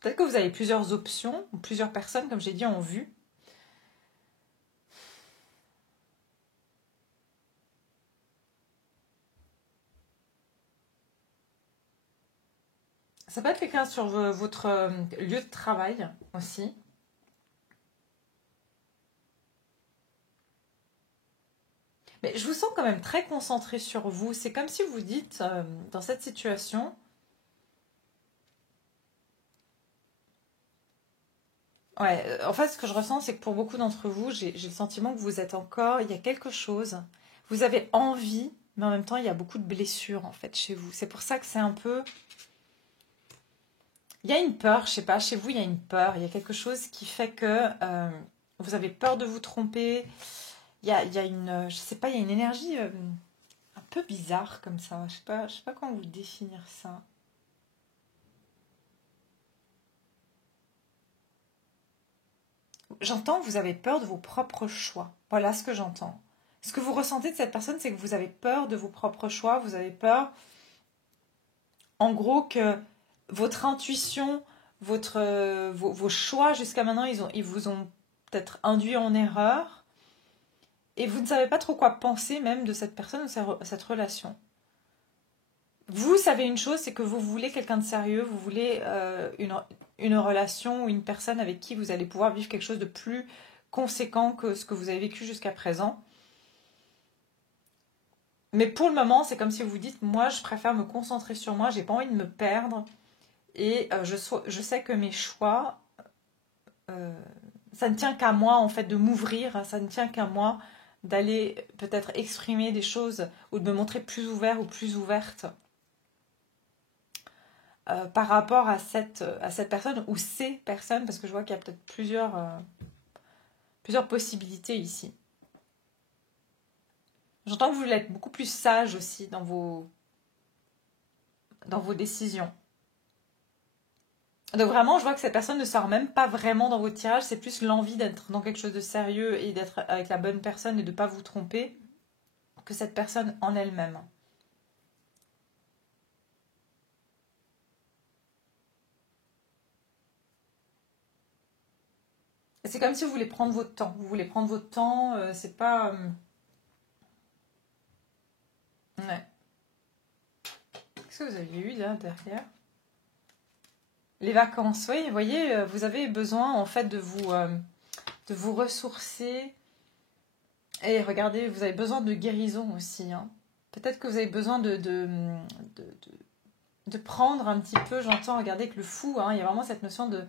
Peut-être que vous avez plusieurs options, ou plusieurs personnes, comme j'ai dit, en vue. Ça peut être quelqu'un sur votre lieu de travail aussi. Mais je vous sens quand même très concentré sur vous. C'est comme si vous dites, dans cette situation, ouais, en fait, ce que je ressens, c'est que pour beaucoup d'entre vous, j'ai le sentiment que vous êtes encore, il y a quelque chose. Vous avez envie, mais en même temps, il y a beaucoup de blessures, en fait, chez vous. C'est pour ça que c'est un peu... Il y a une peur, je sais pas, chez vous, il y a une peur. Il y a quelque chose qui fait que vous avez peur de vous tromper. Il y a une... Je sais pas, il y a une énergie un peu bizarre comme ça. Je sais pas comment vous définir ça. J'entends que vous avez peur de vos propres choix. Voilà ce que j'entends. Ce que vous ressentez de cette personne, c'est que vous avez peur de vos propres choix. Vous avez peur, en gros, que votre intuition vos choix jusqu'à maintenant, ils vous ont peut-être induit en erreur. Et vous ne savez pas trop quoi penser même de cette personne ou cette relation. Vous savez une chose, c'est que vous voulez quelqu'un de sérieux, vous voulez une relation ou une personne avec qui vous allez pouvoir vivre quelque chose de plus conséquent que ce que vous avez vécu jusqu'à présent. Mais pour le moment, c'est comme si vous vous dites, moi, je préfère me concentrer sur moi, j'ai pas envie de me perdre. Et je sais que mes choix, ça ne tient qu'à moi, en fait, de m'ouvrir, ça ne tient qu'à moi d'aller peut-être exprimer des choses ou de me montrer plus ouvert ou plus ouverte par rapport à cette personne ou ces personnes, parce que je vois qu'il y a peut-être plusieurs possibilités ici. J'entends que vous voulez être beaucoup plus sage aussi dans vos décisions. Donc vraiment, je vois que cette personne ne sort même pas vraiment dans votre tirage, c'est plus l'envie d'être dans quelque chose de sérieux et d'être avec la bonne personne et de ne pas vous tromper que cette personne en elle-même. C'est comme si vous voulez prendre votre temps. Vous voulez prendre votre temps, c'est pas... Ouais. Qu'est-ce que vous avez eu là derrière? Les vacances, oui, vous voyez, vous avez besoin en fait de vous ressourcer. Et regardez, vous avez besoin de guérison aussi. Hein. Peut-être que vous avez besoin de prendre un petit peu, j'entends, regardez que le fou, hein, il y a vraiment cette notion de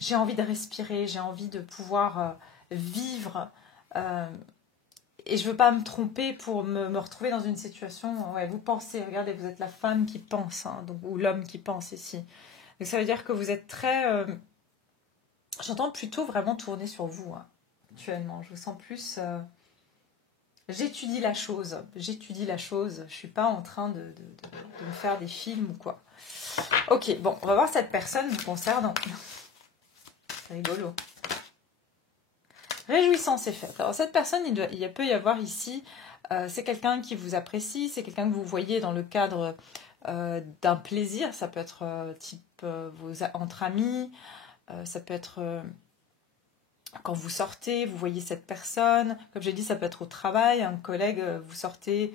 j'ai envie de respirer, j'ai envie de pouvoir vivre. Et je veux pas me tromper pour me retrouver dans une situation. Ouais, vous pensez, regardez, vous êtes la femme qui pense, hein, donc, ou l'homme qui pense ici. Donc ça veut dire que vous êtes très... j'entends plutôt vraiment tourner sur vous, hein, actuellement. Je vous sens plus... j'étudie la chose. Je suis pas en train de me faire des films ou quoi. Ok, bon, on va voir cette personne vous concernant. C'est rigolo. Réjouissance est faite. Alors cette personne, il peut y avoir ici, c'est quelqu'un qui vous apprécie, c'est quelqu'un que vous voyez dans le cadre d'un plaisir. Ça peut être type entre amis, ça peut être quand vous sortez, vous voyez cette personne. Comme j'ai dit, ça peut être au travail, un collègue, vous sortez.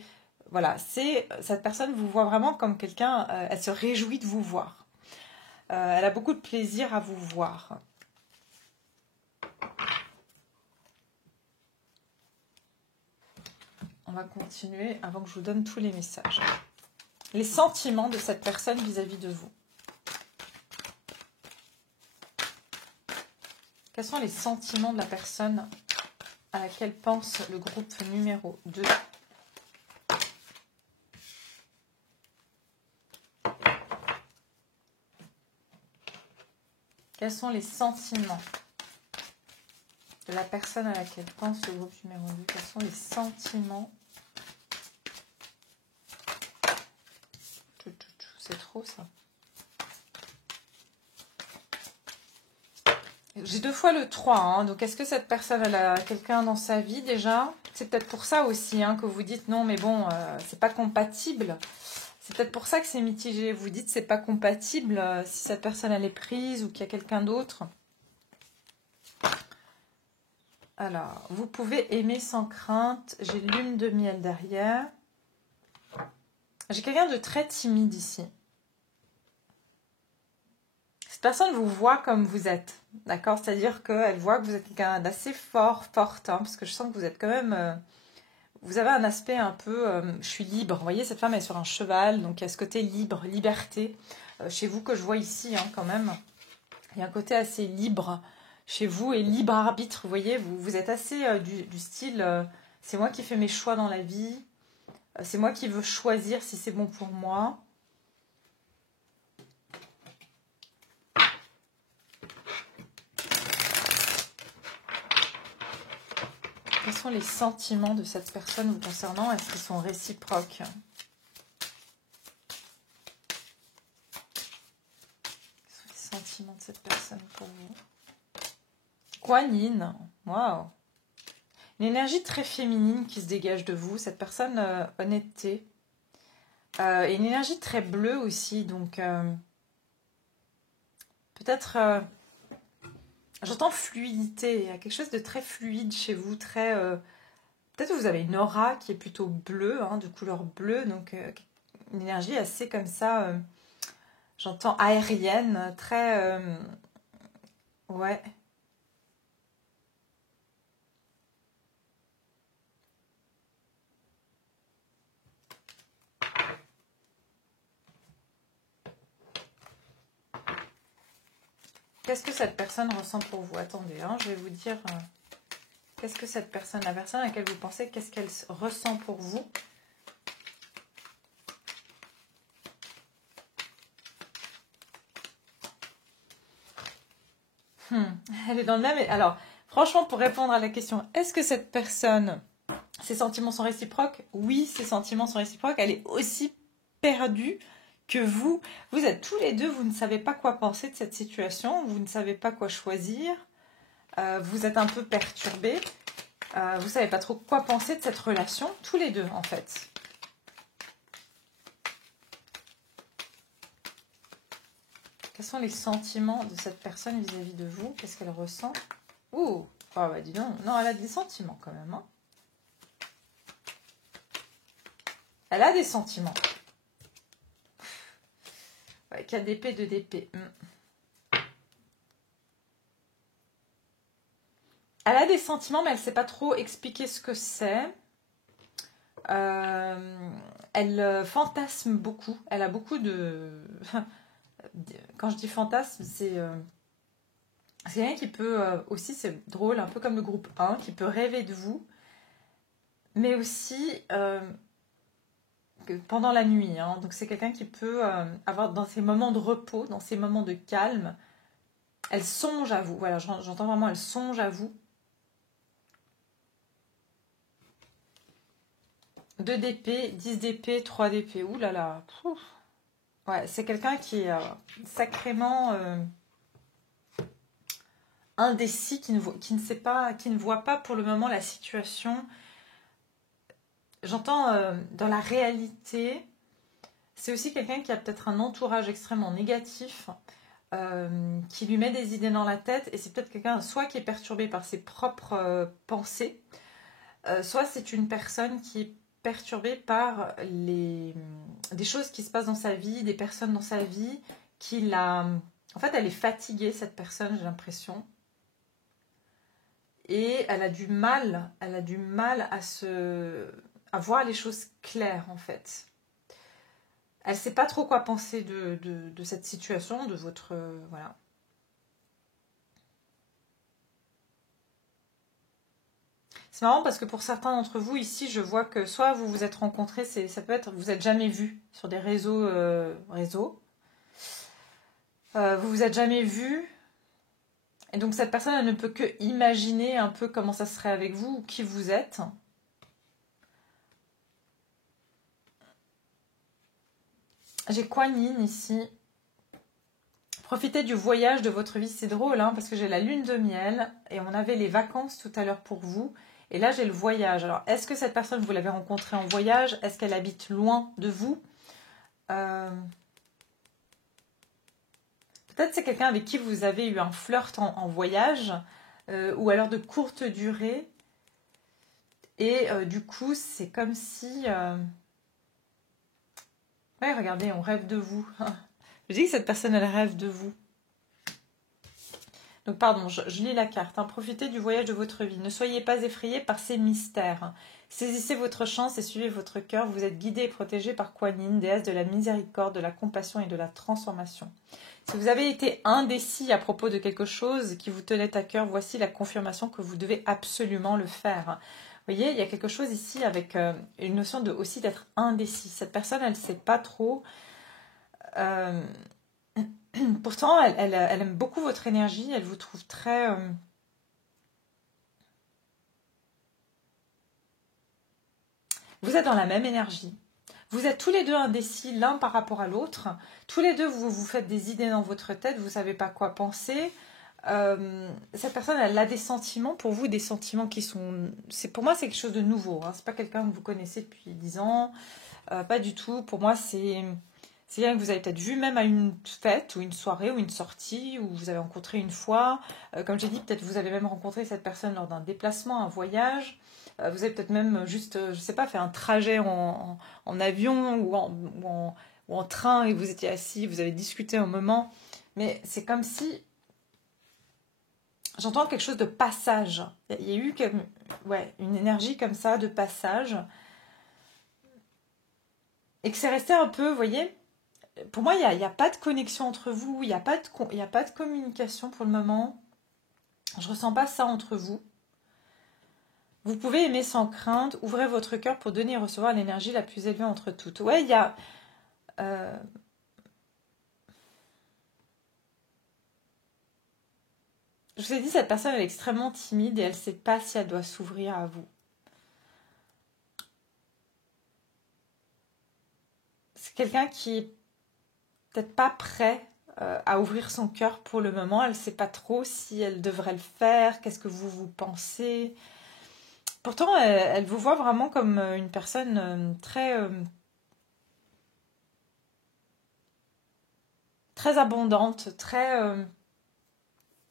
Voilà, cette personne vous voit vraiment comme quelqu'un, elle se réjouit de vous voir. Elle a beaucoup de plaisir à vous voir. On va continuer avant que je vous donne tous les messages. Les sentiments de cette personne vis-à-vis de vous. Quels sont les sentiments de la personne à laquelle pense le groupe numéro 2? Quels sont les sentiments de la personne à laquelle pense le groupe numéro 2? Quels sont les sentiments? C'est trop ça. J'ai 2 fois le 3, hein, donc est-ce que cette personne elle a quelqu'un dans sa vie déjà? C'est peut-être pour ça aussi hein, que vous dites non mais bon, c'est pas compatible. C'est peut-être pour ça que c'est mitigé. Vous dites c'est pas compatible si cette personne elle est prise ou qu'il y a quelqu'un d'autre. Alors, vous pouvez aimer sans crainte. J'ai lune de miel derrière. J'ai quelqu'un de très timide ici. Cette personne vous voit comme vous êtes, d'accord? C'est-à-dire qu'elle voit que vous êtes quelqu'un d'assez forte, hein, parce que je sens que vous êtes quand même... vous avez un aspect un peu... je suis libre. Vous voyez, cette femme est sur un cheval, donc il y a ce côté libre, liberté. Chez vous que je vois ici, hein, quand même. Il y a un côté assez libre chez vous et libre arbitre. Vous voyez, vous êtes assez du style... c'est moi qui fais mes choix dans la vie. C'est moi qui veux choisir si c'est bon pour moi. Quels sont les sentiments de cette personne vous concernant? Est-ce qu'ils sont réciproques? Quels sont les sentiments de cette personne pour vous? Kuan Yin, waouh! Une énergie très féminine qui se dégage de vous. Cette personne, honnêteté. Et une énergie très bleue aussi, donc Peut-être, j'entends fluidité, il y a quelque chose de très fluide chez vous, très... peut-être que vous avez une aura qui est plutôt bleue, hein, de couleur bleue, donc une énergie assez comme ça, j'entends aérienne, très... ouais. Qu'est-ce que cette personne ressent pour vous? Attendez, hein, je vais vous dire... qu'est-ce que cette personne, la personne à laquelle vous pensez, qu'est-ce qu'elle ressent pour vous? Elle est dans le même... Alors, franchement, pour répondre à la question, est-ce que cette personne, ses sentiments sont réciproques? Oui, ses sentiments sont réciproques. Elle est aussi perdue que vous. Vous êtes tous les deux, vous ne savez pas quoi penser de cette situation, vous ne savez pas quoi choisir, vous êtes un peu perturbés, vous ne savez pas trop quoi penser de cette relation, tous les deux en fait. Quels sont les sentiments de cette personne vis-à-vis de vous? Qu'est-ce qu'elle ressent? Ouh, oh, bah dis donc. Non, elle a des sentiments quand même. Hein. Elle a des sentiments. Ouais, 4 d'épée, 2 d'épée. Elle a des sentiments, mais elle ne sait pas trop expliquer ce que c'est. Elle fantasme beaucoup. Elle a beaucoup de... Quand je dis fantasme, c'est quelqu'un qui peut aussi, c'est drôle, un peu comme le groupe 1, qui peut rêver de vous, mais aussi pendant la nuit. Hein. Donc c'est quelqu'un qui peut avoir dans ses moments de repos, dans ses moments de calme, elle songe à vous. Voilà, j'entends vraiment, elle songe à vous. 2 d'épée, 10 d'épée, 3 d'épée. Ouh là là. Pouf. Ouais, c'est quelqu'un qui est sacrément indécis, qui ne sait pas, qui ne voit pas pour le moment la situation. J'entends dans la réalité, c'est aussi quelqu'un qui a peut-être un entourage extrêmement négatif, qui lui met des idées dans la tête, et c'est peut-être quelqu'un soit qui est perturbé par ses propres pensées, soit c'est une personne qui est perturbée par des choses qui se passent dans sa vie, des personnes dans sa vie, qui la... En fait, elle est fatiguée, cette personne, j'ai l'impression. Et elle a du mal à voir les choses claires, en fait. Elle ne sait pas trop quoi penser de cette situation, de votre... voilà. C'est marrant parce que pour certains d'entre vous, ici, je vois que soit vous vous êtes rencontrés, ça peut être vous n'êtes jamais vus sur des réseaux. Vous vous êtes jamais vus. Et donc cette personne, elle ne peut que imaginer un peu comment ça serait avec vous ou qui vous êtes. J'ai Kuan Yin ici. Profitez du voyage de votre vie. C'est drôle, hein, parce que j'ai la lune de miel et on avait les vacances tout à l'heure pour vous. Et là, j'ai le voyage. Alors, est-ce que cette personne, vous l'avez rencontrée en voyage? Est-ce qu'elle habite loin de vous? Peut-être c'est quelqu'un avec qui vous avez eu un flirt en voyage, ou alors de courte durée. Et du coup, c'est comme si... Ouais, regardez, on rêve de vous. Je dis que cette personne, elle rêve de vous. Donc, pardon, je lis la carte. Hein. Profitez du voyage de votre vie. Ne soyez pas effrayés par ces mystères. Saisissez votre chance et suivez votre cœur. Vous êtes guidés et protégés par Kuan Yin, déesse de la miséricorde, de la compassion et de la transformation. Si vous avez été indécis à propos de quelque chose qui vous tenait à cœur, voici la confirmation que vous devez absolument le faire. Vous voyez, il y a quelque chose ici avec une notion de aussi d'être indécis. Cette personne, elle ne sait pas trop... Pourtant, elle aime beaucoup votre énergie, elle vous trouve très... Vous êtes dans la même énergie. Vous êtes tous les deux indécis l'un par rapport à l'autre. Tous les deux, vous vous faites des idées dans votre tête, vous ne savez pas quoi penser. Cette personne, elle a des sentiments pour vous, des sentiments qui sont... Pour moi, c'est quelque chose de nouveau. Hein. Ce n'est pas quelqu'un que vous connaissez depuis 10 ans. Pas du tout. Pour moi, c'est C'est quelqu'un que vous avez peut-être vu même à une fête ou une soirée ou une sortie, ou vous avez rencontré une fois. Comme j'ai dit, peut-être vous avez même rencontré cette personne lors d'un déplacement, un voyage. Vous avez peut-être même juste, je sais pas, fait un trajet en avion ou en train et vous étiez assis, vous avez discuté un moment. Mais c'est comme si j'entends quelque chose de passage. Il y a eu ouais, une énergie comme ça de passage. Et que c'est resté un peu, vous voyez, pour moi, il y a pas de connexion entre vous, il n'y a pas de communication pour le moment. Je ressens pas ça entre vous. Vous pouvez aimer sans crainte, ouvrez votre cœur pour donner et recevoir l'énergie la plus élevée entre toutes. Ouais, il y a... je vous ai dit, cette personne elle est extrêmement timide et elle ne sait pas si elle doit s'ouvrir à vous. C'est quelqu'un qui est peut-être pas prêt à ouvrir son cœur pour le moment. Elle ne sait pas trop si elle devrait le faire, qu'est-ce que vous pensez. Pourtant, elle vous voit vraiment comme une personne très abondante,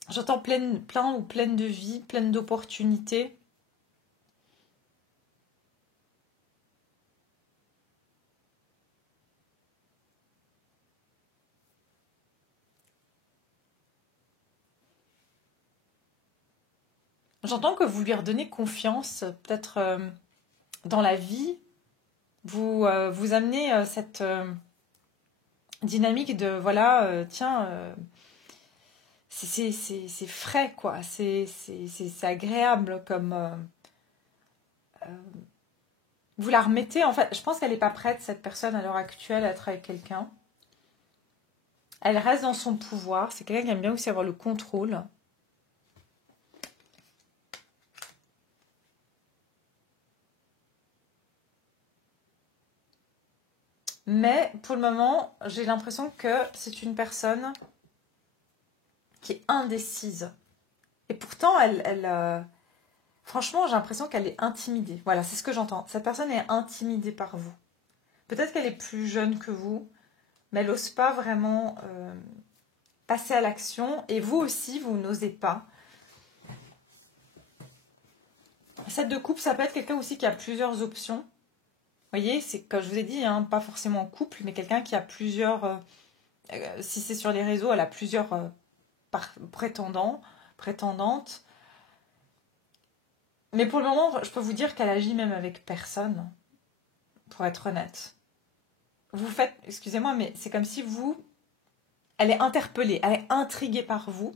j'entends pleine de vie, pleine d'opportunités. J'entends que vous lui redonnez confiance, peut-être dans la vie. Vous amenez cette dynamique de, voilà, tiens, c'est frais, quoi. C'est agréable comme... vous la remettez, en fait, je pense qu'elle n'est pas prête, cette personne, à l'heure actuelle, à être avec quelqu'un. Elle reste dans son pouvoir. C'est quelqu'un qui aime bien aussi avoir le contrôle. Mais pour le moment, j'ai l'impression que c'est une personne qui est indécise. Et pourtant, franchement, j'ai l'impression qu'elle est intimidée. Voilà, c'est ce que j'entends. Cette personne est intimidée par vous. Peut-être qu'elle est plus jeune que vous, mais elle n'ose pas vraiment passer à l'action. Et vous aussi, vous n'osez pas. Cette de couple, ça peut être quelqu'un aussi qui a plusieurs options. Vous voyez, c'est comme je vous ai dit, hein, pas forcément en couple, mais quelqu'un qui a plusieurs... si c'est sur les réseaux, elle a plusieurs prétendantes. Mais pour le moment, je peux vous dire qu'elle agit même avec personne, pour être honnête. Vous faites, excusez-moi, mais c'est comme si elle est interpellée, elle est intriguée par vous.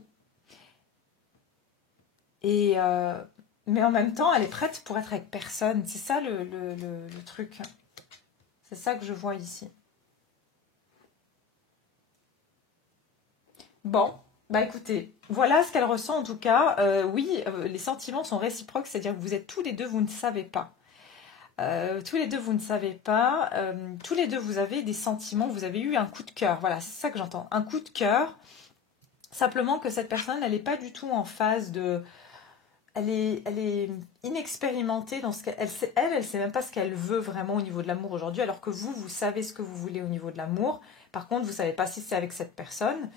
Et mais en même temps, elle est prête pour être avec personne. C'est ça le truc. C'est ça que je vois ici. Bon, bah écoutez, voilà ce qu'elle ressent en tout cas. Oui, les sentiments sont réciproques, c'est-à-dire que vous êtes tous les deux, vous ne savez pas. Tous les deux, vous ne savez pas. Tous les deux, vous avez des sentiments, vous avez eu un coup de cœur. Voilà, c'est ça que j'entends. Un coup de cœur. Simplement que cette personne, elle n'est pas du tout en phase de... Elle est inexpérimentée dans ce qu'elle... Elle sait même pas ce qu'elle veut vraiment au niveau de l'amour aujourd'hui, alors que vous savez ce que vous voulez au niveau de l'amour. Par contre, vous ne savez pas si c'est avec cette personne.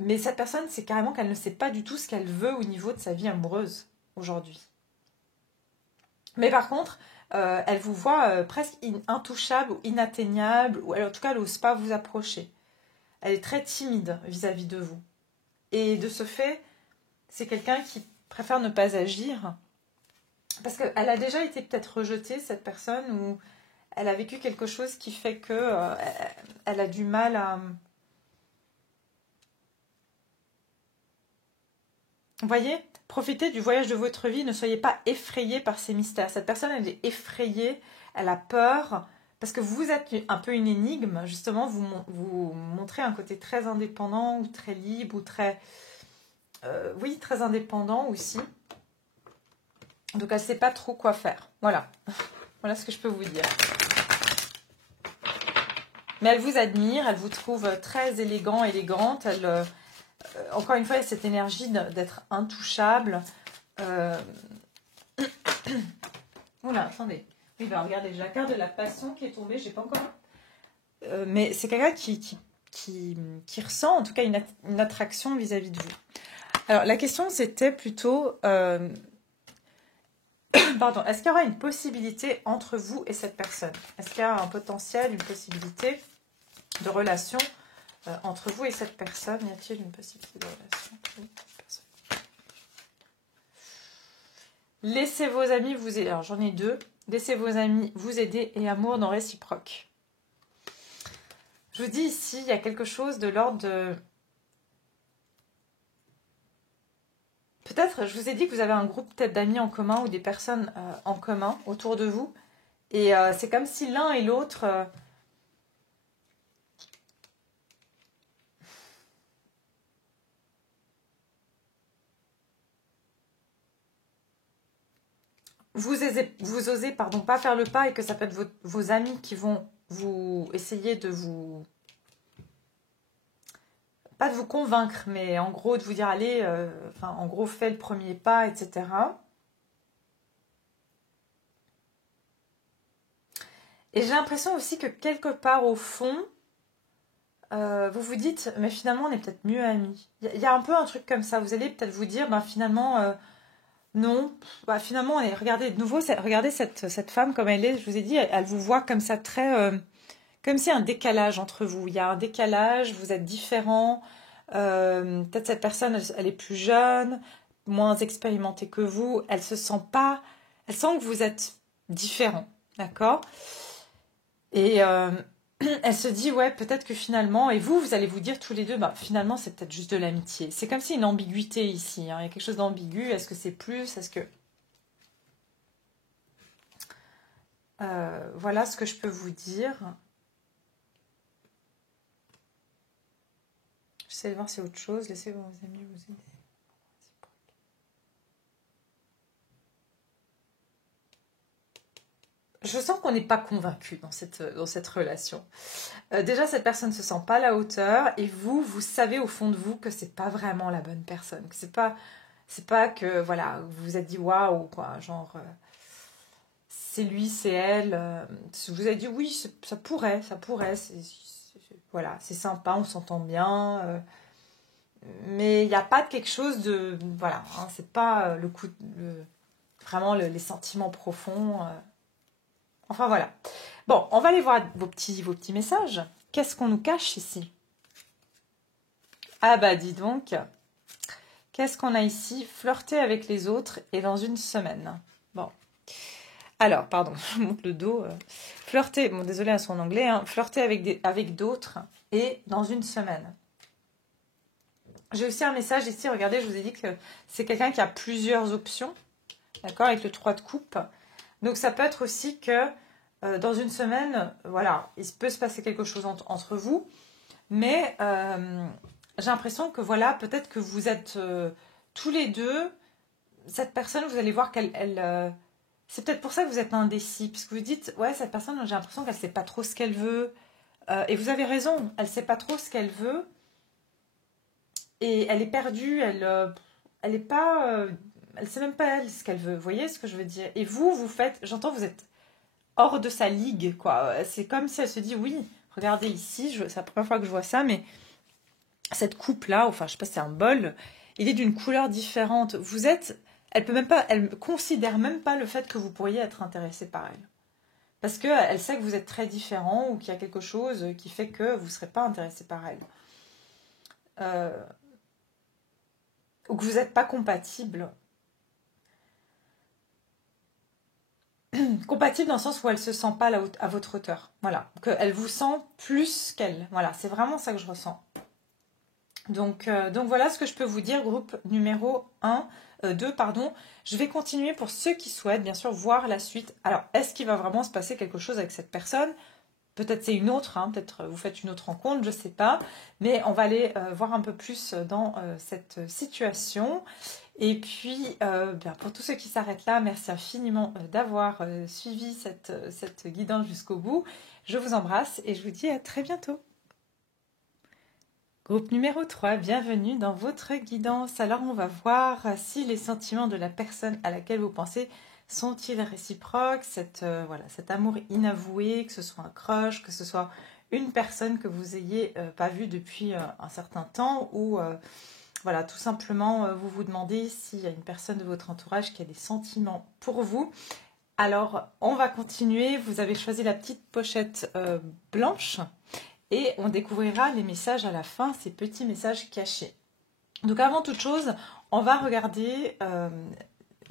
Mais cette personne, c'est carrément qu'elle ne sait pas du tout ce qu'elle veut au niveau de sa vie amoureuse aujourd'hui. Mais par contre, elle vous voit presque intouchable ou inatteignable, ou en tout cas, elle n'ose pas vous approcher. Elle est très timide vis-à-vis de vous. Et de ce fait, c'est quelqu'un qui préfère ne pas agir. Parce qu'elle a déjà été peut-être rejetée, cette personne, ou elle a vécu quelque chose qui fait que elle a du mal à... Vous voyez, profitez du voyage de votre vie, ne soyez pas effrayés par ces mystères. Cette personne, elle est effrayée, elle a peur, parce que vous êtes un peu une énigme, justement, vous montrez un côté très indépendant, ou très libre, ou très... oui, très indépendant aussi. Donc elle ne sait pas trop quoi faire. Voilà. Voilà ce que je peux vous dire. Mais elle vous admire, elle vous trouve très élégant, élégante. Encore une fois, il y a cette énergie d'être intouchable. Oula, attendez. Oui, bah regardez, j'ai la carte de la passion qui est tombée. J'ai pas encore mais c'est quelqu'un qui ressent en tout cas une attraction vis-à-vis de vous. Alors la question c'était plutôt, pardon, est-ce qu'il y aura une possibilité entre vous et cette personne? Est-ce qu'il y a un potentiel, une possibilité de relation entre vous et cette personne? Y a-t-il une possibilité de relation entre vous et cette personne? Laissez vos amis vous aider. Alors j'en ai deux. Laissez vos amis vous aider et amour non réciproque. Je vous dis ici, il y a quelque chose de l'ordre de... Peut-être, je vous ai dit que vous avez un groupe peut-être d'amis en commun ou des personnes en commun autour de vous. Et c'est comme si l'un et l'autre... vous osez pardon, pas faire le pas et que ça peut être vos amis qui vont vous essayer de vous... Pas de vous convaincre, mais en gros de vous dire allez, en gros fais le premier pas, etc. Et j'ai l'impression aussi que quelque part au fond, vous vous dites, mais finalement on est peut-être mieux amis. Il y a un peu un truc comme ça, vous allez peut-être vous dire, ben, finalement, non, bah, finalement, regardez de nouveau, regardez cette femme comme elle est, je vous ai dit, elle vous voit comme ça très... comme s'il y a un décalage entre vous. Il y a un décalage, vous êtes différents. Peut-être cette personne, elle est plus jeune, moins expérimentée que vous. Elle se sent pas... Elle sent que vous êtes différents, d'accord? Et elle se dit, ouais, peut-être que finalement... Et vous allez vous dire tous les deux, bah, finalement, c'est peut-être juste de l'amitié. C'est comme s'il y a une ambiguïté ici. Hein. Il y a quelque chose d'ambigu. Est-ce que c'est plus? Est-ce que... voilà ce que je peux vous dire. J'essaie de voir si c'est autre chose. Laissez vos amis vous aider. Je sens qu'on n'est pas convaincu dans cette relation. Déjà, cette personne ne se sent pas à la hauteur et vous savez au fond de vous que c'est pas vraiment la bonne personne. Que c'est pas que voilà, vous vous êtes dit waouh, quoi, genre c'est lui, c'est elle. Vous vous avez dit oui, ça pourrait, voilà, c'est sympa, on s'entend bien. Mais il n'y a pas de quelque chose de. Voilà, hein, c'est pas le coup. Vraiment les sentiments profonds. Enfin voilà. Bon, on va aller voir vos petits messages. Qu'est-ce qu'on nous cache ici? Ah bah dis donc. Qu'est-ce qu'on a ici? Flirter avec les autres et dans une semaine. Bon. Alors, pardon, je monte le dos. Flirter, bon désolé à son anglais, hein, flirter avec d'autres et dans une semaine. J'ai aussi un message ici, regardez, je vous ai dit que c'est quelqu'un qui a plusieurs options, d'accord, avec le 3 de coupe. Donc ça peut être aussi que dans une semaine, voilà, il peut se passer quelque chose entre vous, mais j'ai l'impression que voilà, peut-être que vous êtes tous les deux, cette personne, vous allez voir qu'elle... c'est peut-être pour ça que vous êtes indécis, parce que vous dites, ouais, cette personne, j'ai l'impression qu'elle ne sait pas trop ce qu'elle veut, et vous avez raison, elle ne sait pas trop ce qu'elle veut, et elle est perdue, elle est pas... elle sait même pas elle ce qu'elle veut, vous voyez ce que je veux dire? Et vous faites, j'entends, vous êtes hors de sa ligue, quoi. C'est comme si elle se dit, oui, regardez ici, c'est la première fois que je vois ça, mais cette coupe-là, enfin, je sais pas si c'est un bol, il est d'une couleur différente. Vous êtes... elle considère même pas le fait que vous pourriez être intéressé par elle. Parce qu'elle sait que vous êtes très différent ou qu'il y a quelque chose qui fait que vous ne serez pas intéressé par elle. Ou que vous n'êtes pas compatible. Compatible dans le sens où elle ne se sent pas à votre hauteur. Voilà. Qu'elle vous sent plus qu'elle. Voilà, c'est vraiment ça que je ressens. Donc voilà ce que je peux vous dire, groupe numéro 2, pardon. Je vais continuer pour ceux qui souhaitent, bien sûr, voir la suite. Alors, est-ce qu'il va vraiment se passer quelque chose avec cette personne? Peut-être c'est une autre, hein, peut-être vous faites une autre rencontre, je ne sais pas. Mais on va aller voir un peu plus dans cette situation. Et puis, bien, pour tous ceux qui s'arrêtent là, merci infiniment d'avoir suivi cette guidance jusqu'au bout. Je vous embrasse et je vous dis à très bientôt. Groupe numéro 3, bienvenue dans votre guidance. Alors on va voir si les sentiments de la personne à laquelle vous pensez sont-ils réciproques, voilà, cet amour inavoué, que ce soit un crush, que ce soit une personne que vous ayez pas vue depuis un certain temps ou voilà, tout simplement vous vous demandez s'il y a une personne de votre entourage qui a des sentiments pour vous. Alors, on va continuer. Vous avez choisi la petite pochette blanche et on découvrira les messages à la fin, ces petits messages cachés. Donc avant toute chose, on va regarder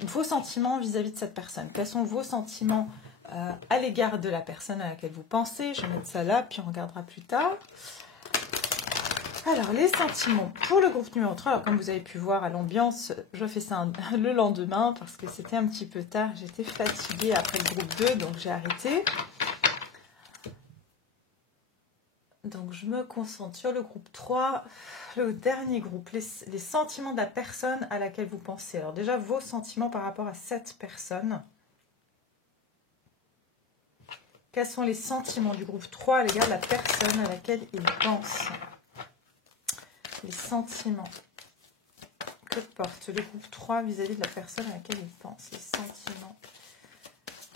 vos sentiments vis-à-vis de cette personne. Quels sont vos sentiments à l'égard de la personne à laquelle vous pensez? Je vais mettre ça là, puis on regardera plus tard. Alors, les sentiments pour le groupe numéro 3. Alors, comme vous avez pu voir à l'ambiance, je fais ça le lendemain parce que c'était un petit peu tard. J'étais fatiguée après le groupe 2, donc j'ai arrêté. Donc, je me concentre sur le groupe 3, le dernier groupe, les sentiments de la personne à laquelle vous pensez. Alors, déjà, vos sentiments par rapport à cette personne. Quels sont les sentiments du groupe 3 à l'égard de la personne à laquelle il pense? Les sentiments que porte le groupe 3 vis-à-vis de la personne à laquelle il pense. Les sentiments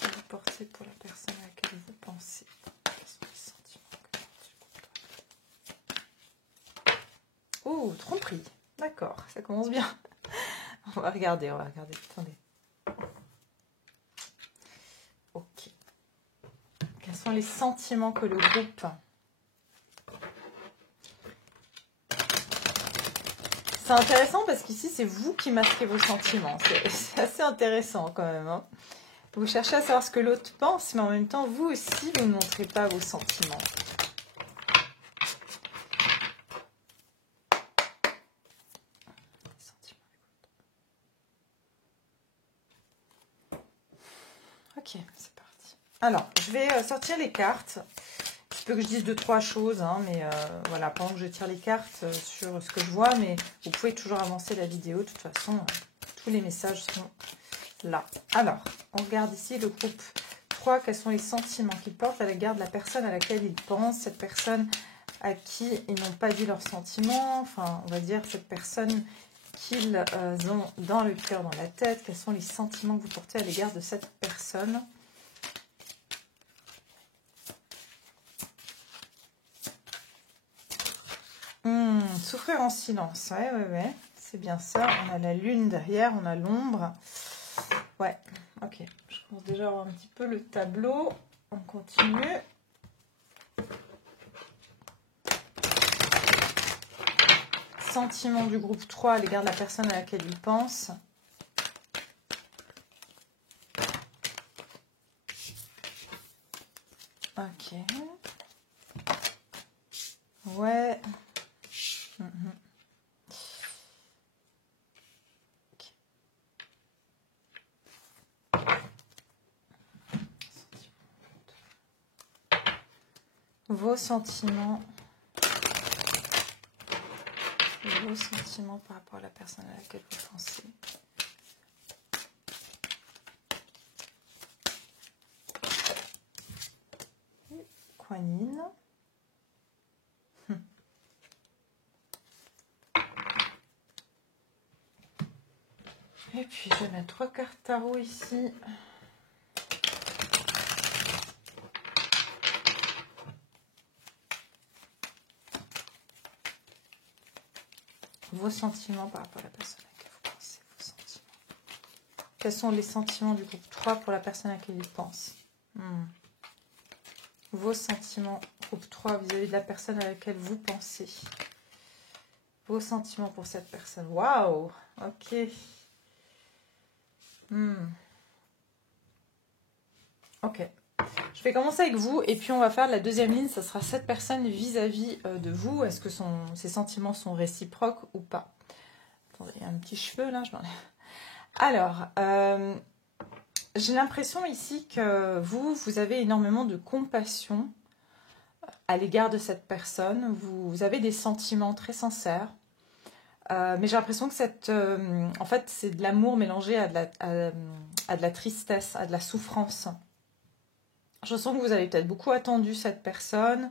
que vous portez pour la personne à laquelle vous pensez. Quels sont les sentiments que porte le groupe 3? Oh, tromperie. D'accord, ça commence bien. On va regarder. Attendez. Ok. Quels sont les sentiments que le groupe... C'est intéressant parce qu'ici, c'est vous qui masquez vos sentiments. C'est assez intéressant quand même. Hein. Vous cherchez à savoir ce que l'autre pense, mais en même temps, vous aussi, vous ne montrez pas vos sentiments. Ok, c'est parti. Alors, je vais sortir les cartes. Je peux que je dise 2-3 choses, hein, mais voilà, pendant que je tire les cartes sur ce que je vois, mais vous pouvez toujours avancer la vidéo. De toute façon, tous les messages sont là. Alors, on regarde ici le groupe 3. Quels sont les sentiments qu'ils portent à l'égard de la personne à laquelle ils pensent, cette personne à qui ils n'ont pas dit leurs sentiments, enfin, on va dire cette personne qu'ils ont dans le cœur, dans la tête. Quels sont les sentiments que vous portez à l'égard de cette personne? Souffrir en silence, ouais, c'est bien ça. On a la lune derrière, on a l'ombre. Ouais, ok. Je commence déjà à avoir un petit peu le tableau. On continue. Sentiment du groupe 3 à l'égard de la personne à laquelle il pense. Ok. Ouais. Vos sentiments par rapport à la personne à laquelle vous pensez. Quanine. Et puis je vais mettre 3 cartes tarot ici. Vos sentiments par rapport à la personne à laquelle vous pensez. Vos sentiments. Quels sont les sentiments du groupe 3 pour la personne à laquelle il pense? Vos sentiments, groupe 3, vis-à-vis de la personne à laquelle vous pensez. Vos sentiments pour cette personne. Waouh! Ok. Ok. Je vais commencer avec vous et puis on va faire la deuxième ligne. Ça sera cette personne vis-à-vis de vous. Est-ce que ses sentiments sont réciproques ou pas? Attendez, il y a un petit cheveu là. Je m'enlève. Alors, j'ai l'impression ici que vous avez énormément de compassion à l'égard de cette personne. Vous avez des sentiments très sincères. Mais j'ai l'impression que en fait, c'est de l'amour mélangé à de la tristesse, à de la souffrance. Je sens que vous avez peut-être beaucoup attendu cette personne,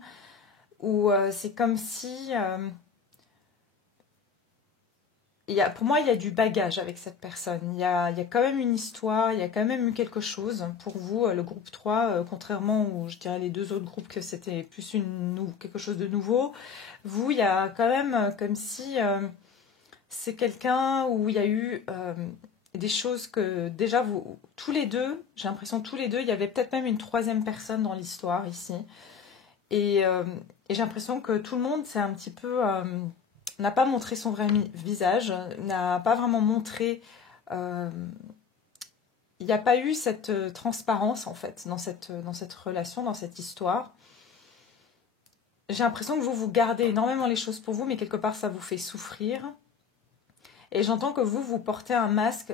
ou c'est comme si pour moi, il y a du bagage avec cette personne. Il y a quand même une histoire, il y a quand même eu quelque chose. Pour vous, le groupe 3, contrairement aux, je dirais, les deux autres groupes que c'était plus quelque chose de nouveau, vous, il y a quand même comme si c'est quelqu'un où il y a eu des choses que déjà, vous, tous les deux, j'ai l'impression tous les deux, il y avait peut-être même une troisième personne dans l'histoire ici. Et j'ai l'impression que tout le monde s'est un petit peu... n'a pas montré son vrai visage, n'a pas vraiment montré... il n'y a pas eu cette transparence, en fait, dans cette relation, dans cette histoire. J'ai l'impression que vous gardez énormément les choses pour vous, mais quelque part, ça vous fait souffrir. Et j'entends que vous portez un masque.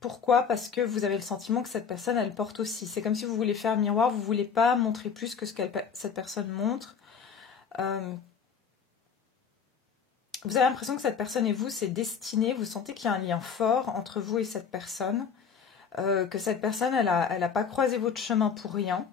Pourquoi? Parce que vous avez le sentiment que cette personne, elle porte aussi. C'est comme si vous voulez faire miroir, vous ne voulez pas montrer plus que cette personne montre. Vous avez l'impression que cette personne et vous, c'est destiné. Vous sentez qu'il y a un lien fort entre vous et cette personne. Que cette personne, elle a pas croisé votre chemin pour rien.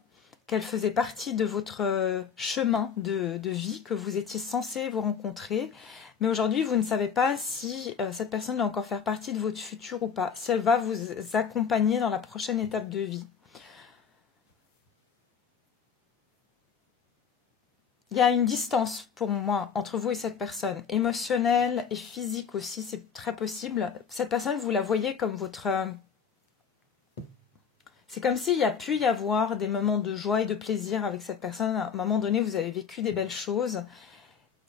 Qu'elle faisait partie de votre chemin de vie, que vous étiez censé vous rencontrer. Mais aujourd'hui, vous ne savez pas si cette personne va encore faire partie de votre futur ou pas. Si elle va vous accompagner dans la prochaine étape de vie. Il y a une distance pour moi entre vous et cette personne. Émotionnelle et physique aussi, c'est très possible. Cette personne, vous la voyez comme votre... C'est comme s'il y a pu y avoir des moments de joie et de plaisir avec cette personne. À un moment donné, vous avez vécu des belles choses.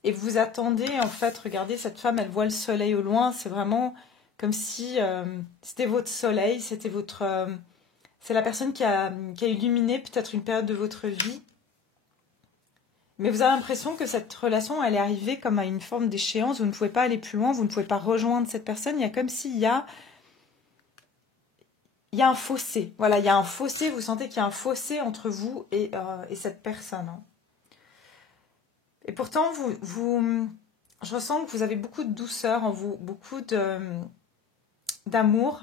Et vous attendez, en fait, regardez, cette femme, elle voit le soleil au loin. C'est vraiment comme si c'était votre soleil, c'était votre... c'est la personne qui a illuminé peut-être une période de votre vie. Mais vous avez l'impression que cette relation, elle est arrivée comme à une forme d'échéance. Vous ne pouvez pas aller plus loin, vous ne pouvez pas rejoindre cette personne. Il y a comme s'il y a un fossé. Voilà, il y a un fossé. Vous sentez qu'il y a un fossé entre vous et cette personne. Et pourtant, je ressens que vous avez beaucoup de douceur en vous, beaucoup d'amour.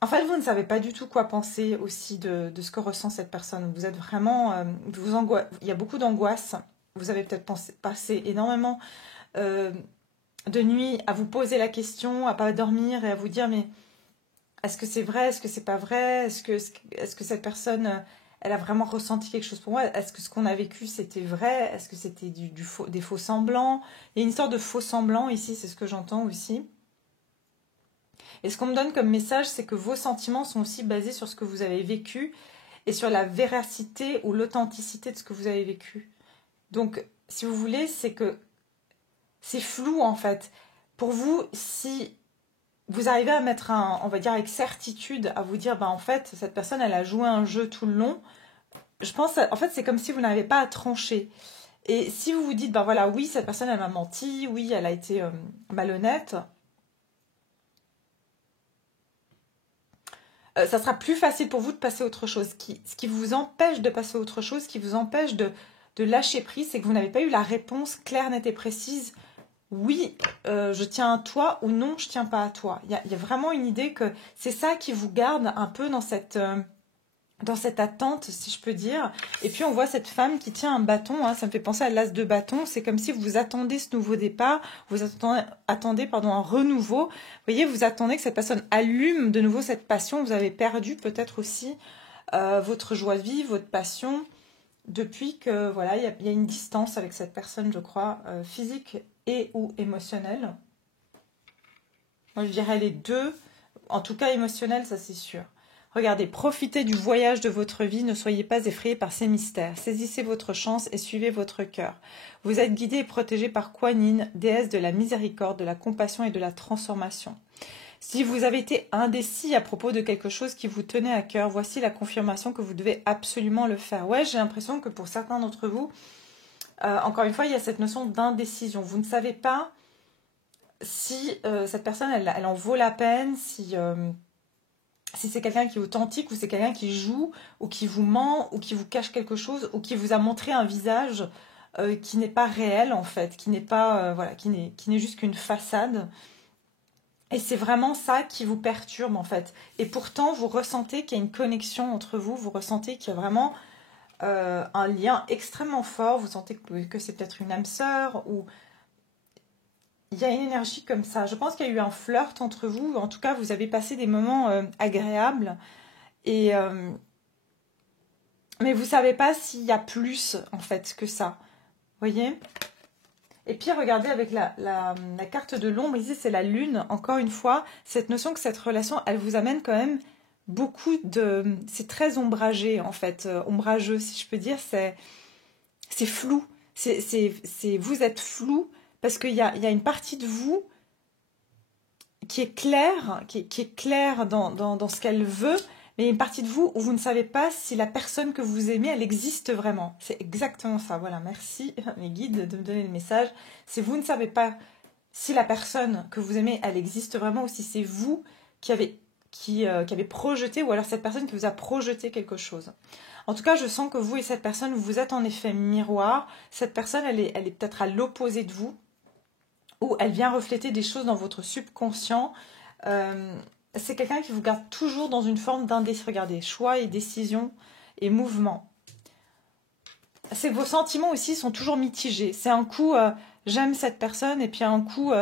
En fait, vous ne savez pas du tout quoi penser aussi de ce que ressent cette personne. Vous êtes vraiment... il y a beaucoup d'angoisse. Vous avez peut-être passé énormément de nuits à vous poser la question, à pas dormir et à vous dire, mais est-ce que c'est vrai? Est-ce que c'est pas vrai? Est-ce que cette personne, elle a vraiment ressenti quelque chose pour moi? Est-ce que ce qu'on a vécu, c'était vrai? Est-ce que c'était des faux semblants? Il y a une sorte de faux semblants ici, c'est ce que j'entends aussi. Et ce qu'on me donne comme message, c'est que vos sentiments sont aussi basés sur ce que vous avez vécu et sur la véracité ou l'authenticité de ce que vous avez vécu. Donc, si vous voulez, c'est que c'est flou en fait. Pour vous, si vous arrivez à mettre on va dire avec certitude, à vous dire, en fait, cette personne, elle a joué un jeu tout le long, je pense, en fait, c'est comme si vous n'avez pas à trancher. Et si vous vous dites, voilà, oui, cette personne, elle m'a menti, oui, elle a été malhonnête, ça sera plus facile pour vous de passer à autre chose. Ce qui vous empêche de passer à autre chose, ce qui vous empêche de lâcher prise, c'est que vous n'avez pas eu la réponse claire, nette et précise. Oui, je tiens à toi ou non, je tiens pas à toi. Il y a vraiment une idée que c'est ça qui vous garde un peu dans cette attente, si je peux dire. Et puis on voit cette femme qui tient un bâton, ça me fait penser à l'as de bâton. C'est comme si vous attendez ce nouveau départ, vous attendez un renouveau. Vous voyez, vous attendez que cette personne allume de nouveau cette passion. Vous avez perdu peut-être aussi votre joie de vivre, votre passion, depuis que voilà, il y a une distance avec cette personne, je crois, physique et ou émotionnelle. Moi, je dirais les deux. En tout cas, émotionnel, ça c'est sûr. Regardez, profitez du voyage de votre vie, ne soyez pas effrayés par ces mystères. Saisissez votre chance et suivez votre cœur. Vous êtes guidés et protégés par Kuan Yin, déesse de la miséricorde, de la compassion et de la transformation. Si vous avez été indécis à propos de quelque chose qui vous tenait à cœur, voici la confirmation que vous devez absolument le faire. Ouais, j'ai l'impression que pour certains d'entre vous, encore une fois, il y a cette notion d'indécision. Vous ne savez pas si cette personne, elle en vaut la peine, si c'est quelqu'un qui est authentique ou c'est quelqu'un qui joue ou qui vous ment ou qui vous cache quelque chose ou qui vous a montré un visage qui n'est pas réel en fait, qui n'est pas qui n'est juste qu'une façade. Et c'est vraiment ça qui vous perturbe en fait. Et pourtant, vous ressentez qu'il y a une connexion entre vous, vous ressentez qu'il y a vraiment un lien extrêmement fort. Vous sentez que c'est peut-être une âme sœur ou y a une énergie comme ça. Je pense qu'il y a eu un flirt entre vous. En tout cas, vous avez passé des moments agréables. Et, mais vous ne savez pas s'il y a plus, en fait, que ça. Vous voyez? Et puis, regardez avec la carte de l'ombre. Ici, c'est la lune. Encore une fois, cette notion que cette relation, elle vous amène quand même beaucoup de... C'est très ombragé, en fait. Ombrageux, si je peux dire. C'est flou. Vous êtes flou parce qu'il y a une partie de vous qui est claire, qui est claire dans ce qu'elle veut, mais il y a une partie de vous où vous ne savez pas si la personne que vous aimez, elle existe vraiment. C'est exactement ça. Voilà, merci mes guides de me donner le message. C'est vous ne savez pas si la personne que vous aimez, elle existe vraiment ou si c'est vous qui avez projeté, ou alors cette personne qui vous a projeté quelque chose. En tout cas, je sens que vous et cette personne, vous êtes en effet miroir. Cette personne, elle est peut-être à l'opposé de vous, ou elle vient refléter des choses dans votre subconscient. C'est quelqu'un qui vous garde toujours dans une forme d'indécision. Regardez, choix et décision et mouvement. Vos sentiments aussi sont toujours mitigés. C'est un coup, j'aime cette personne, et puis un coup,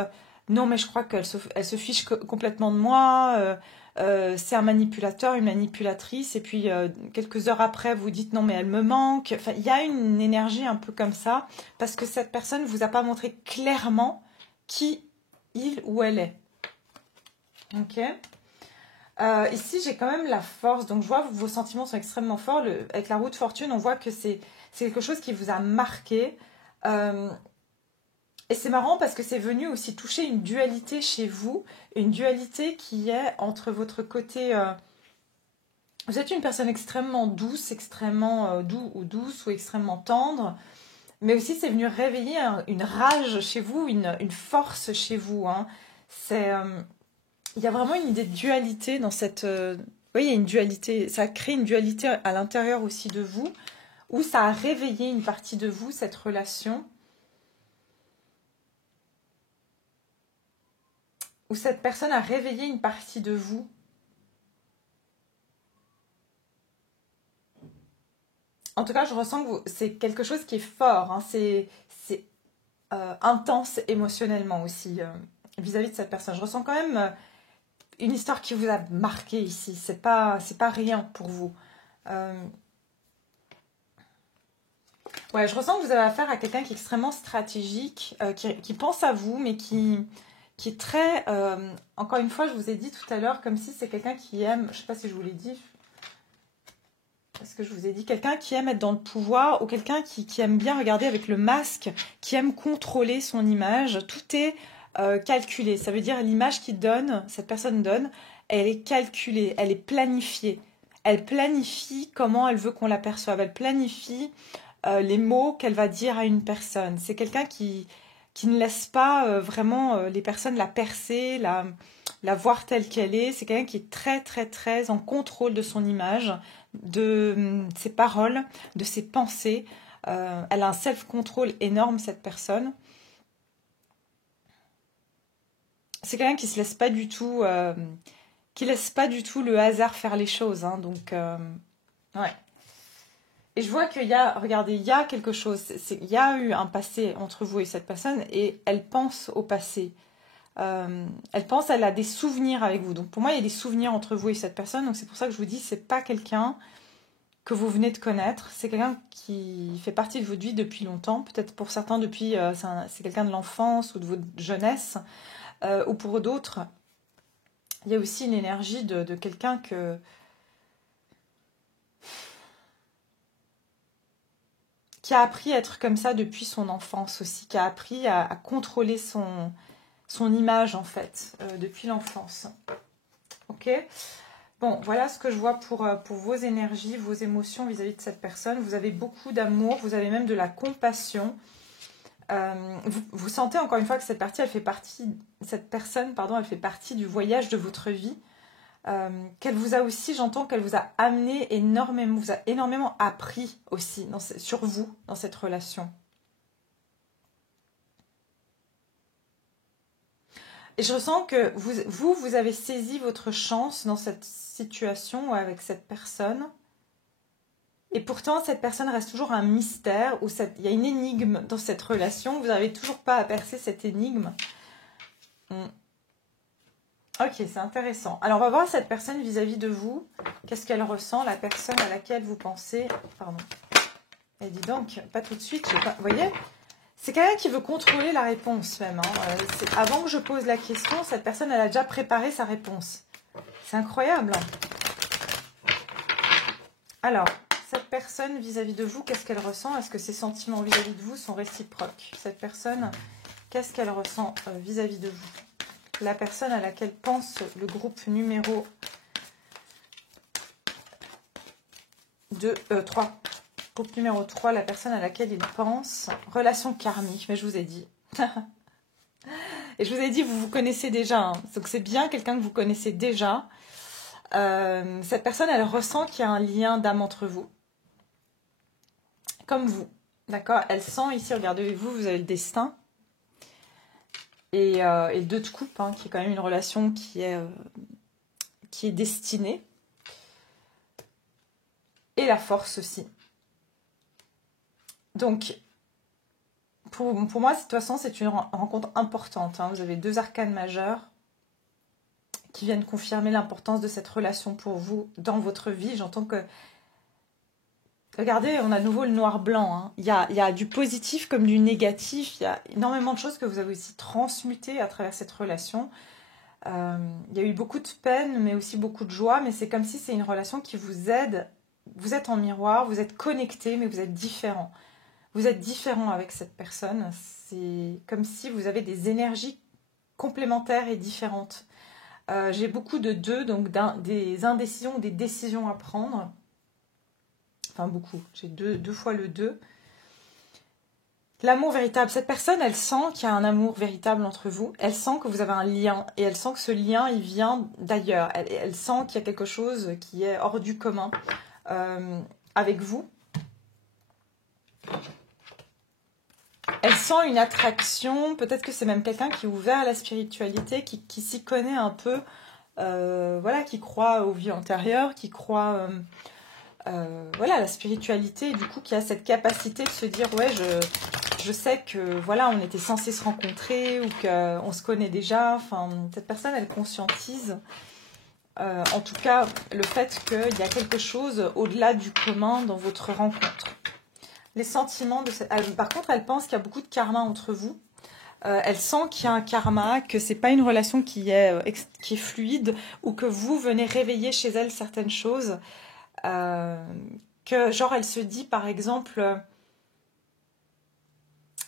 non, mais je crois qu'elle se fiche complètement de moi. C'est un manipulateur, une manipulatrice, et puis quelques heures après, vous dites non, mais elle me manque. Enfin, il y a une énergie un peu comme ça, parce que cette personne ne vous a pas montré clairement qui il ou elle est. Ok. Ici, j'ai quand même la force. Donc, je vois que vos sentiments sont extrêmement forts. Avec la roue de fortune, on voit que c'est quelque chose qui vous a marqué. Et c'est marrant parce que c'est venu aussi toucher une dualité chez vous. Une dualité qui est entre votre côté... vous êtes une personne extrêmement douce, extrêmement douce ou extrêmement tendre. Mais aussi, c'est venu réveiller une rage chez vous, une force chez vous. Hein. Il y a vraiment une idée de dualité dans cette... vous voyez, il y a une dualité. Ça crée une dualité à l'intérieur aussi de vous, où ça a réveillé une partie de vous, cette relation. Où cette personne a réveillé une partie de vous. En tout cas, je ressens que c'est quelque chose qui est fort. Hein. C'est intense émotionnellement aussi vis-à-vis de cette personne. Je ressens quand même une histoire qui vous a marqué ici. C'est pas rien pour vous. Ouais, je ressens que vous avez affaire à quelqu'un qui est extrêmement stratégique, qui pense à vous, mais qui est très... encore une fois, je vous ai dit tout à l'heure, comme si c'est quelqu'un qui aime... Je sais pas si je vous l'ai dit. Parce que je vous ai dit, quelqu'un qui aime être dans le pouvoir, ou quelqu'un qui aime bien regarder avec le masque, qui aime contrôler son image. Tout est calculé. Ça veut dire l'image cette personne donne, elle est calculée, elle est planifiée. Elle planifie comment elle veut qu'on l'aperçoive. Elle planifie les mots qu'elle va dire à une personne. C'est quelqu'un qui ne laisse pas vraiment les personnes la percer, la voir telle qu'elle est. C'est quelqu'un qui est très, très, très en contrôle de son image, de ses paroles, de ses pensées. Elle a un self-control énorme, cette personne. C'est quelqu'un qui se laisse pas du tout, qui laisse pas du tout le hasard faire les choses. Hein, donc, ouais. Et je vois qu'il y a, regardez, il y a quelque chose. Il y a eu un passé entre vous et cette personne, et elle pense au passé. Elle a des souvenirs avec vous. Donc pour moi, il y a des souvenirs entre vous et cette personne. Donc c'est pour ça que je vous dis, c'est pas quelqu'un que vous venez de connaître. C'est quelqu'un qui fait partie de votre vie depuis longtemps. Peut-être pour certains depuis, c'est quelqu'un de l'enfance ou de votre jeunesse. Ou pour d'autres, il y a aussi une énergie de quelqu'un qui a appris à être comme ça depuis son enfance aussi, qui a appris à contrôler son image en fait, depuis l'enfance. Ok ? Bon, voilà ce que je vois pour vos énergies, vos émotions vis-à-vis de cette personne. Vous avez beaucoup d'amour, vous avez même de la compassion. Vous sentez encore une fois que cette personne, elle fait partie du voyage de votre vie. Qu'elle vous a aussi, j'entends qu'elle vous a amené énormément, vous a énormément appris aussi sur vous, dans cette relation. Et je ressens que vous avez saisi votre chance dans cette situation avec cette personne. Et pourtant, cette personne reste toujours un mystère, il y a une énigme dans cette relation. Vous n'arrivez toujours pas à percer cette énigme. Mm. Ok, c'est intéressant. Alors, on va voir cette personne vis-à-vis de vous. Qu'est-ce qu'elle ressent, la personne à laquelle vous pensez. Pardon. Et dis donc, pas tout de suite. Vous voyez, c'est quelqu'un qui veut contrôler la réponse même. Hein. Avant que je pose la question, cette personne, elle a déjà préparé sa réponse. C'est incroyable. Alors, cette personne vis-à-vis de vous, qu'est-ce qu'elle ressent? Est-ce que ses sentiments vis-à-vis de vous sont réciproques? Cette personne, qu'est-ce qu'elle ressent vis-à-vis de vous? La personne à laquelle pense le groupe numéro 3. Groupe numéro 3, la personne à laquelle il pense. Relation karmique, mais je vous ai dit. Et je vous ai dit, vous vous connaissez déjà. Hein. Donc c'est bien quelqu'un que vous connaissez déjà. Cette personne, elle ressent qu'il y a un lien d'âme entre vous. Comme vous. D'accord? Elle sent ici, regardez, vous avez le destin. Et 2 de coupe, hein, qui est quand même une relation qui est destinée. Et la force aussi. Donc, pour moi, de toute façon, c'est une rencontre importante. Hein. Vous avez 2 arcanes majeures qui viennent confirmer l'importance de cette relation pour vous dans votre vie. J'entends que... Regardez, on a à nouveau le noir-blanc. Hein. Il y a du positif comme du négatif. Il y a énormément de choses que vous avez aussi transmutées à travers cette relation. Il y a eu beaucoup de peine, mais aussi beaucoup de joie. Mais c'est comme si c'est une relation qui vous aide. Vous êtes en miroir, vous êtes connectés, mais vous êtes différents. Vous êtes différent avec cette personne. C'est comme si vous avez des énergies complémentaires et différentes. J'ai beaucoup de 2, donc des indécisions ou des décisions à prendre. Enfin, beaucoup. J'ai 2 fois le 2. L'amour véritable. Cette personne, elle sent qu'il y a un amour véritable entre vous. Elle sent que vous avez un lien. Et elle sent que ce lien, il vient d'ailleurs. Elle sent qu'il y a quelque chose qui est hors du commun avec vous. Elle sent une attraction, peut-être que c'est même quelqu'un qui est ouvert à la spiritualité, qui s'y connaît un peu, voilà, qui croit aux vies antérieures, qui croit voilà, à la spiritualité, et du coup qui a cette capacité de se dire, ouais, je sais que voilà, on était censé se rencontrer ou qu'on se connaît déjà. Enfin, cette personne, elle conscientise, en tout cas, le fait qu'il y a quelque chose au-delà du commun dans votre rencontre. Les sentiments de cette... Par contre, elle pense qu'il y a beaucoup de karma entre vous. Elle sent qu'il y a un karma, que c'est pas une relation qui est fluide, ou que vous venez réveiller chez elle certaines choses. Que genre elle se dit par exemple,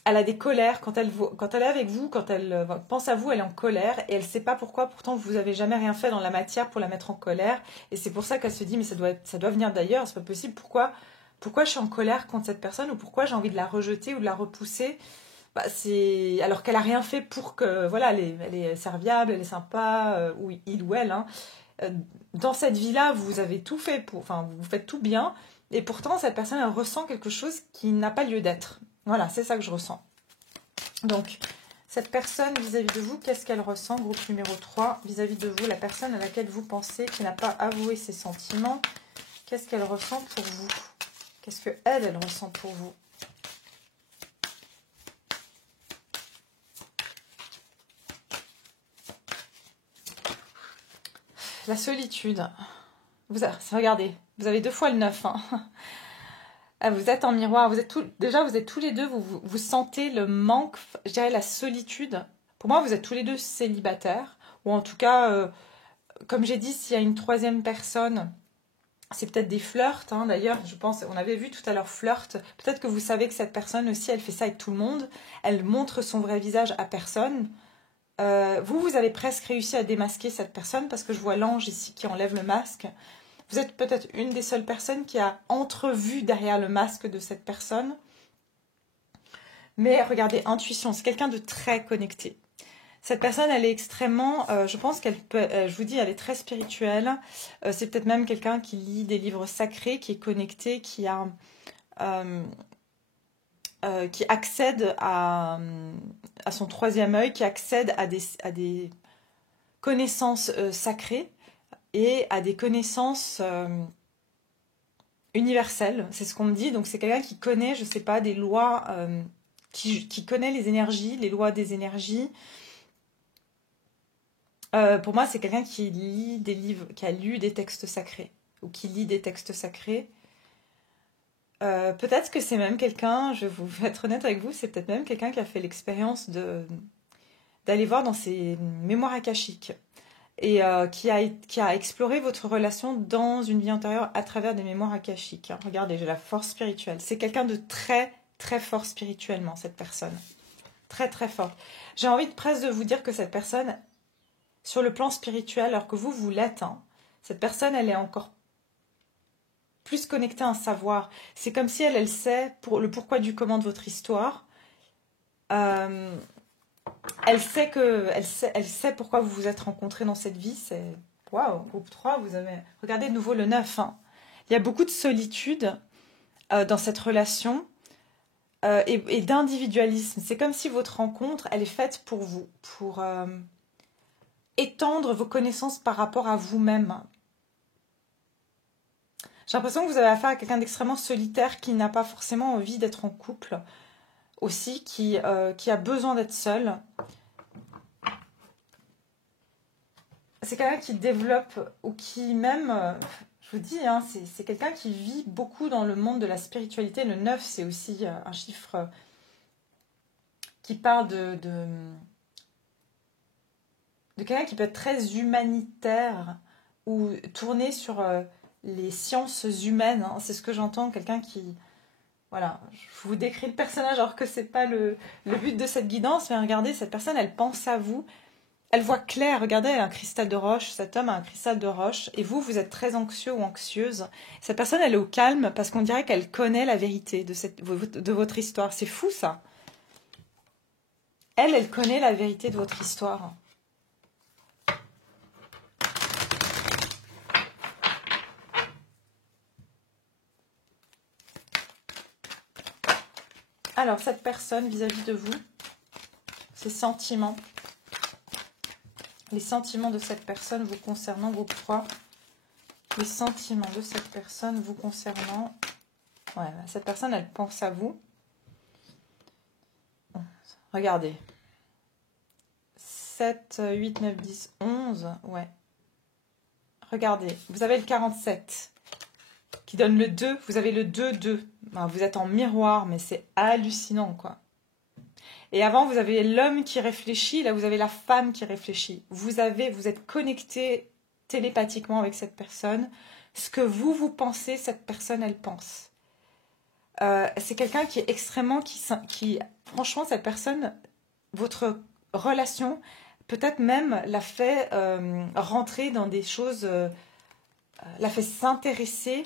elle a des colères quand elle est avec vous, quand elle pense à vous, elle est en colère et elle sait pas pourquoi. Pourtant, vous avez jamais rien fait dans la matière pour la mettre en colère. Et c'est pour ça qu'elle se dit, mais ça doit venir d'ailleurs. C'est pas possible. Pourquoi je suis en colère contre cette personne, ou pourquoi j'ai envie de la rejeter ou de la repousser? Bah, c'est alors qu'elle a rien fait pour que voilà, elle est serviable, elle est sympa, ou il ou elle. Hein. Dans cette vie-là, vous avez tout fait enfin, vous faites tout bien, et pourtant cette personne, elle ressent quelque chose qui n'a pas lieu d'être. Voilà, c'est ça que je ressens. Donc, cette personne vis-à-vis de vous, qu'est-ce qu'elle ressent? Groupe numéro 3, vis-à-vis de vous, la personne à laquelle vous pensez, qui n'a pas avoué ses sentiments, qu'est-ce qu'elle ressent pour vous? Qu'est-ce que elle ressent pour vous? La solitude. Regardez, vous avez 2 fois le 9. Hein. Vous êtes en miroir. Vous êtes tous les deux, vous sentez le manque, je dirais la solitude. Pour moi, vous êtes tous les deux célibataires. Ou en tout cas, comme j'ai dit, s'il y a une 3e personne, c'est peut-être des flirts. Hein. D'ailleurs, je pense, on avait vu tout à l'heure flirt. Peut-être que vous savez que cette personne aussi, elle fait ça avec tout le monde. Elle montre son vrai visage à personne. Vous avez presque réussi à démasquer cette personne, parce que je vois l'ange ici qui enlève le masque. Vous êtes peut-être une des seules personnes qui a entrevu derrière le masque de cette personne. Mais regardez, intuition, c'est quelqu'un de très connecté. Cette personne, elle est extrêmement... je pense qu'elle peut... je vous dis, elle est très spirituelle. C'est peut-être même quelqu'un qui lit des livres sacrés, qui est connecté, qui accède à son 3e œil, qui accède à des connaissances sacrées et à des connaissances universelles. C'est ce qu'on me dit. Donc c'est quelqu'un qui connaît, je sais pas, des lois, qui connaît les énergies, les lois des énergies. Pour moi, c'est quelqu'un qui lit des livres, qui a lu des textes sacrés, ou qui lit des textes sacrés. Peut-être que c'est même quelqu'un, je vais vous être honnête avec vous, c'est peut-être même quelqu'un qui a fait l'expérience d'aller voir dans ses mémoires akashiques et qui a exploré votre relation dans une vie antérieure à travers des mémoires akashiques. Hein. Regardez, j'ai la force spirituelle. C'est quelqu'un de très, très fort spirituellement, cette personne. Très, très fort. J'ai envie presque de vous dire que cette personne, sur le plan spirituel, alors que vous l'êtes, hein, cette personne, elle est encore plus connectée à un savoir. C'est comme si elle sait le pourquoi du comment de votre histoire. Elle sait pourquoi vous vous êtes rencontrés dans cette vie. C'est waouh, groupe 3, vous avez regardez de nouveau le 9. Hein. Il y a beaucoup de solitude dans cette relation et d'individualisme. C'est comme si votre rencontre, elle est faite pour vous, pour étendre vos connaissances par rapport à vous-même. J'ai l'impression que vous avez affaire à quelqu'un d'extrêmement solitaire qui n'a pas forcément envie d'être en couple aussi, qui a besoin d'être seul. C'est quelqu'un qui développe ou qui même, je vous dis, hein, c'est quelqu'un qui vit beaucoup dans le monde de la spiritualité. Le 9, c'est aussi un chiffre qui parle de quelqu'un qui peut être très humanitaire ou tourné sur les sciences humaines. Hein. C'est ce que j'entends, quelqu'un qui... Voilà, je vous décris le personnage alors que c'est pas le but de cette guidance, mais regardez, cette personne, elle pense à vous, elle voit clair, regardez, elle a un cristal de roche, cet homme a un cristal de roche, et vous êtes très anxieux ou anxieuse. Cette personne, elle est au calme parce qu'on dirait qu'elle connaît la vérité de votre histoire. C'est fou, ça. Elle connaît la vérité de votre histoire. Alors, cette personne vis-à-vis de vous, ses sentiments, les sentiments de cette personne vous concernant, groupe 3, les sentiments de cette personne vous concernant, ouais, cette personne, elle pense à vous. Regardez, 7, 8, 9, 10, 11, ouais. Regardez, vous avez le 47 qui donne le 2, vous avez le 2, 2. Ben, vous êtes en miroir, mais c'est hallucinant, quoi. Et avant, vous avez l'homme qui réfléchit, là, vous avez la femme qui réfléchit. Vous êtes connecté télépathiquement avec cette personne. Ce que vous pensez, cette personne, elle pense. C'est quelqu'un qui est extrêmement... franchement, cette personne, votre relation, peut-être même l'a fait rentrer dans des choses... l'a fait s'intéresser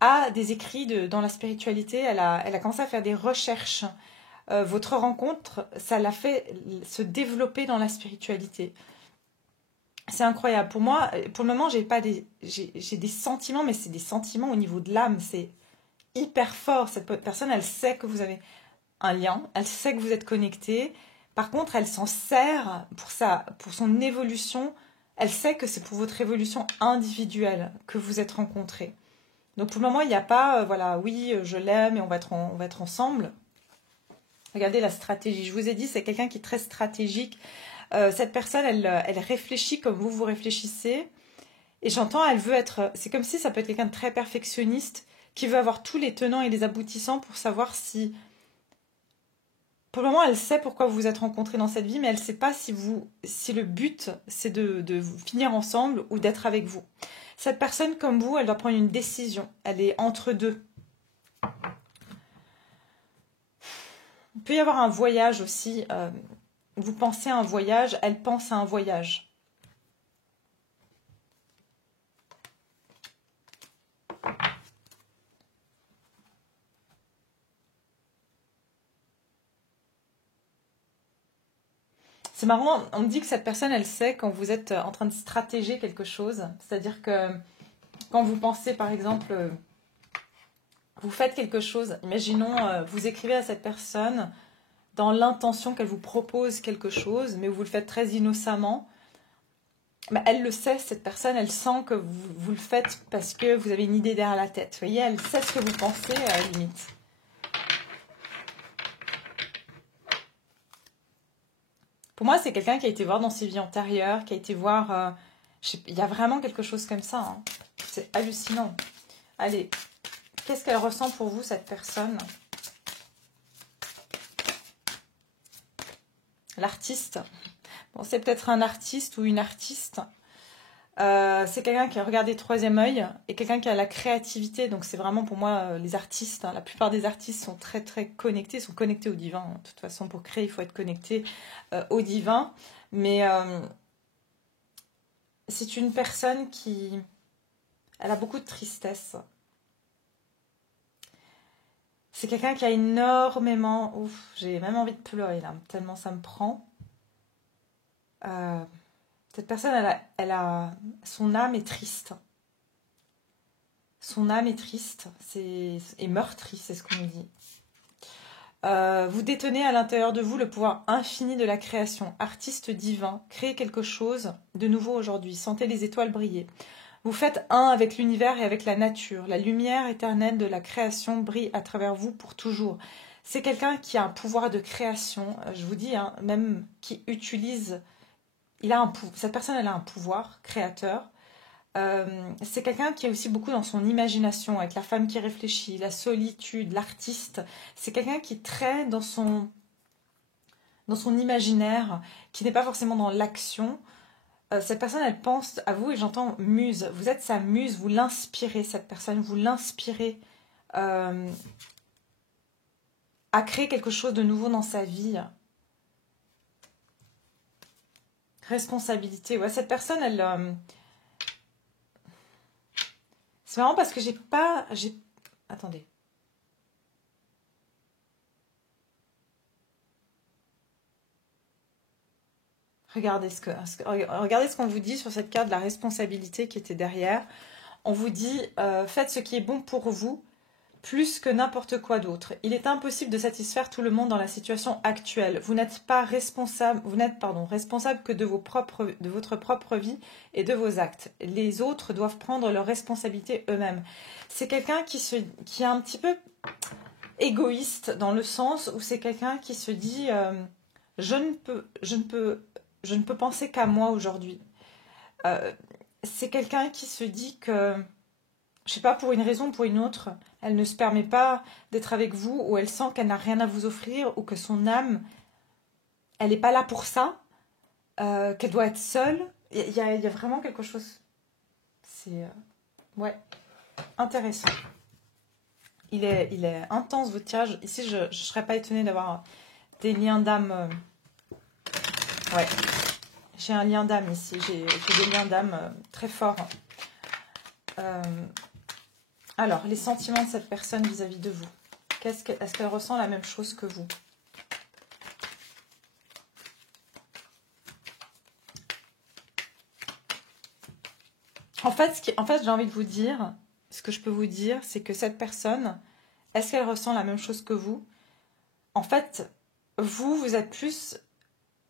à des écrits dans la spiritualité. Elle a commencé à faire des recherches. Votre rencontre, ça l'a fait se développer dans la spiritualité. C'est incroyable. Pour moi, pour le moment, j'ai des sentiments, mais c'est des sentiments au niveau de l'âme. C'est hyper fort. Cette personne, elle sait que vous avez un lien. Elle sait que vous êtes connectés. Par contre, elle s'en sert pour son évolution. Elle sait que c'est pour votre évolution individuelle que vous êtes rencontrés. Donc pour le moment, il n'y a pas, voilà, oui, je l'aime et on va être ensemble. Regardez la stratégie. Je vous ai dit, c'est quelqu'un qui est très stratégique. Cette personne, elle réfléchit comme vous réfléchissez. Et j'entends, elle veut être... C'est comme si ça peut être quelqu'un de très perfectionniste qui veut avoir tous les tenants et les aboutissants pour savoir si... Pour le moment, elle sait pourquoi vous vous êtes rencontrés dans cette vie, mais elle ne sait pas si le but, c'est de vous finir ensemble ou d'être avec vous. Cette personne, comme vous, elle doit prendre une décision. Elle est entre deux. Il peut y avoir un voyage aussi. Vous pensez à un voyage, elle pense à un voyage. C'est marrant, on me dit que cette personne, elle sait quand vous êtes en train de stratéger quelque chose. C'est-à-dire que quand vous pensez, par exemple, vous faites quelque chose, imaginons, vous écrivez à cette personne dans l'intention qu'elle vous propose quelque chose, mais vous le faites très innocemment. Mais elle le sait, cette personne, elle sent que vous le faites parce que vous avez une idée derrière la tête. Vous voyez, elle sait ce que vous pensez à la limite. Pour moi, c'est quelqu'un qui a été voir dans ses vies antérieures, qui a été voir... il y a vraiment quelque chose comme ça. Hein. C'est hallucinant. Allez, qu'est-ce qu'elle ressent pour vous, cette personne? L'artiste. Bon, c'est peut-être un artiste ou une artiste. C'est quelqu'un qui a regardé troisième œil et quelqu'un qui a la créativité. Donc c'est vraiment pour moi les artistes. Hein, la plupart des artistes sont très très connectés, sont connectés au divin. Hein. De toute façon, pour créer, il faut être connecté au divin. Mais c'est une personne qui... Elle a beaucoup de tristesse. C'est quelqu'un qui a énormément... Ouf, j'ai même envie de pleurer là, tellement ça me prend. Cette personne, son âme est triste. Son âme est triste, et meurtrie, c'est ce qu'on nous dit. Vous détenez à l'intérieur de vous le pouvoir infini de la création. Artiste divin, créez quelque chose de nouveau aujourd'hui. Sentez les étoiles briller. Vous faites un avec l'univers et avec la nature. La lumière éternelle de la création brille à travers vous pour toujours. C'est quelqu'un qui a un pouvoir de création, je vous dis, hein, même qui utilise... Cette personne, elle a un pouvoir créateur. C'est quelqu'un qui est aussi beaucoup dans son imagination, avec la femme qui réfléchit, la solitude, l'artiste. C'est quelqu'un qui traîne dans son imaginaire, qui n'est pas forcément dans l'action. Cette personne, elle pense à vous, et j'entends muse. Vous êtes sa muse, vous l'inspirez, cette personne, vous l'inspirez à créer quelque chose de nouveau dans sa vie. Responsabilité. Ouais, cette personne, elle... C'est marrant parce que Attendez. Regardez ce qu'on vous dit sur cette carte de la responsabilité qui était derrière. On vous dit, faites ce qui est bon pour vous, plus que n'importe quoi d'autre. Il est impossible de satisfaire tout le monde dans la situation actuelle. Vous n'êtes responsable que de votre propre vie et de vos actes. Les autres doivent prendre leurs responsabilités eux-mêmes. C'est quelqu'un qui est un petit peu égoïste dans le sens où c'est quelqu'un qui se dit je ne peux penser qu'à moi aujourd'hui. C'est quelqu'un qui se dit que, je sais pas, pour une raison ou pour une autre, elle ne se permet pas d'être avec vous, ou elle sent qu'elle n'a rien à vous offrir, ou que son âme, elle n'est pas là pour ça, qu'elle doit être seule. Il y a vraiment quelque chose. C'est ouais, intéressant. Il est intense votre tirage. Ici, je ne serais pas étonnée d'avoir des liens d'âme. Ouais, j'ai un lien d'âme ici. J'ai des liens d'âme très forts. Alors, les sentiments de cette personne vis-à-vis de vous. Est-ce qu'elle ressent la même chose que vous? En fait, j'ai envie de vous dire, ce que je peux vous dire, c'est que cette personne, est-ce qu'elle ressent la même chose que vous? En fait, vous êtes plus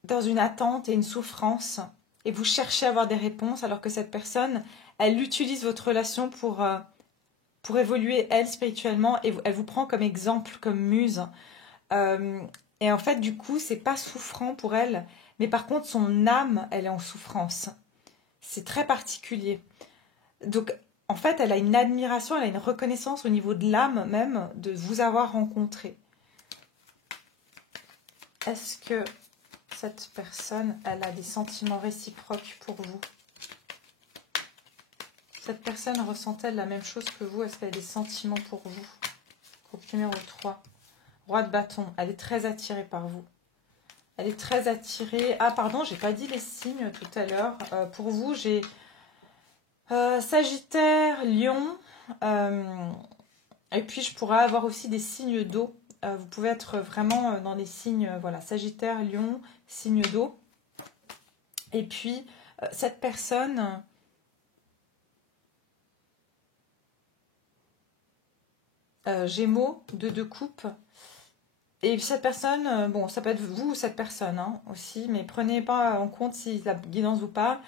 dans une attente et une souffrance, et vous cherchez à avoir des réponses, alors que cette personne, elle utilise votre relation pour évoluer, elle, spirituellement, et elle vous prend comme exemple, comme muse. Et en fait, du coup, c'est pas souffrant pour elle, mais par contre, son âme, elle est en souffrance. C'est très particulier. Donc, en fait, elle a une admiration, elle a une reconnaissance au niveau de l'âme même de vous avoir rencontré. Est-ce que cette personne, elle a des sentiments réciproques pour vous? Cette personne ressent-elle la même chose que vous? Est-ce qu'elle a des sentiments pour vous? Groupe numéro 3. Roi de bâton. Elle est très attirée par vous. Elle est très attirée... Ah, pardon, j'ai pas dit les signes tout à l'heure. Pour vous, j'ai Sagittaire, Lion. Et puis, je pourrais avoir aussi des signes d'eau. Vous pouvez être vraiment dans les signes... voilà, Sagittaire, Lion, signe d'eau. Et puis, cette personne... Gémeaux, deux coupes. Et cette personne, bon, ça peut être vous ou cette personne hein, aussi, mais prenez pas en compte si la guidance vous parle.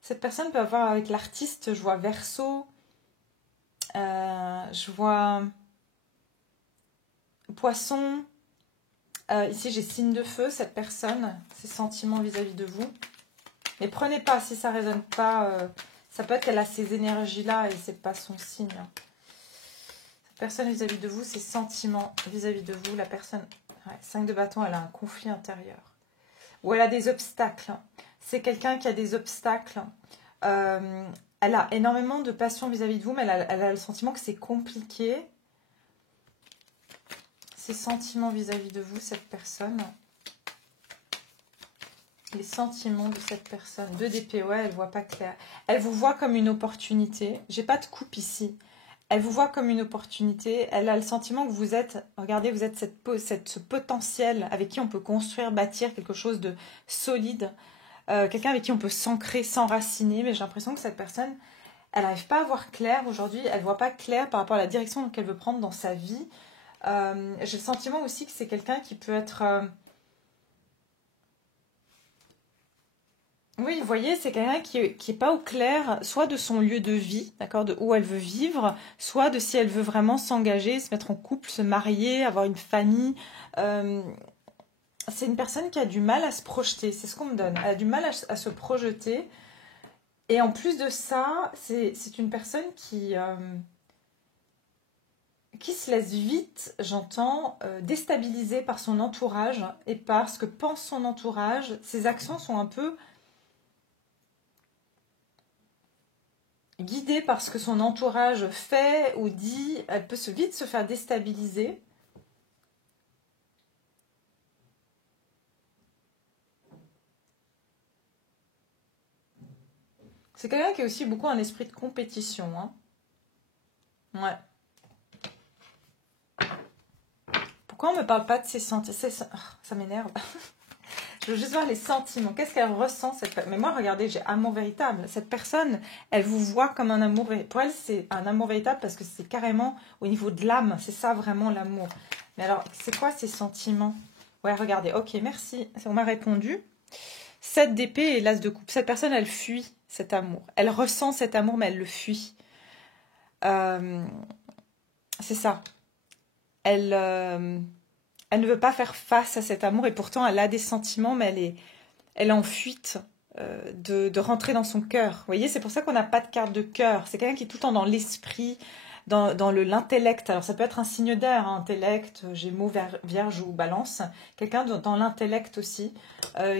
Cette personne peut avoir avec l'artiste, je vois Verseau, je vois Poisson, Ici, j'ai signe de feu, cette personne, ses sentiments vis-à-vis de vous. Mais prenez pas, si ça ne résonne pas, ça peut être qu'elle a ces énergies-là et c'est pas son signe. Cette personne vis-à-vis de vous, ses sentiments vis-à-vis de vous, la personne, 5 de bâton, elle a un conflit intérieur. Ou elle a des obstacles. C'est quelqu'un qui a des obstacles. Elle a énormément de passion vis-à-vis de vous, mais elle a le sentiment que c'est compliqué. Ses sentiments vis-à-vis de vous, cette personne. Les sentiments de cette personne. 2 d'épée, ouais, elle ne voit pas clair. Elle vous voit comme une opportunité. J'ai pas de coupe ici. Elle vous voit comme une opportunité. Elle a le sentiment que vous êtes, regardez, vous êtes ce potentiel avec qui on peut construire, bâtir quelque chose de solide. Quelqu'un avec qui on peut s'ancrer, s'enraciner. Mais j'ai l'impression que cette personne, elle n'arrive pas à voir clair aujourd'hui. Elle ne voit pas clair par rapport à la direction qu'elle veut prendre dans sa vie. J'ai le sentiment aussi que c'est quelqu'un qui peut être... Oui, vous voyez, c'est quelqu'un qui est pas au clair, soit de son lieu de vie, d'accord, de où elle veut vivre, soit de si elle veut vraiment s'engager, se mettre en couple, se marier, avoir une famille. C'est une personne qui a du mal à se projeter, c'est ce qu'on me donne. Elle a du mal à se projeter. Et en plus de ça, c'est une personne qui se laisse vite, j'entends, déstabiliser par son entourage et par ce que pense son entourage. Ses actions sont un peu guidée par ce que son entourage fait ou dit, elle peut vite se faire déstabiliser. C'est quelqu'un qui a aussi beaucoup un esprit de compétition. Hein. Ouais. Pourquoi on ne me parle pas de ses sentiments? Ça m'énerve. Je veux juste voir les sentiments. Qu'est-ce qu'elle ressent cette personne? Mais moi, regardez, j'ai amour véritable. Cette personne, elle vous voit comme un amour véritable. Pour elle, c'est un amour véritable parce que c'est carrément au niveau de l'âme. C'est ça vraiment l'amour. Mais alors, c'est quoi ces sentiments? Ouais, regardez. Ok, merci. On m'a répondu. 7 d'épée et l'as de coupe. Cette personne, elle fuit cet amour. Elle ressent cet amour, mais elle le fuit. C'est ça. Elle ne veut pas faire face à cet amour et pourtant elle a des sentiments, mais elle est en fuite de rentrer dans son cœur. Vous voyez, c'est pour ça qu'on n'a pas de carte de cœur. C'est quelqu'un qui est tout le temps dans l'esprit, dans l'intellect. Alors ça peut être un signe d'air, hein, intellect, Gémeaux, Vierge ou Balance. Quelqu'un dans l'intellect aussi,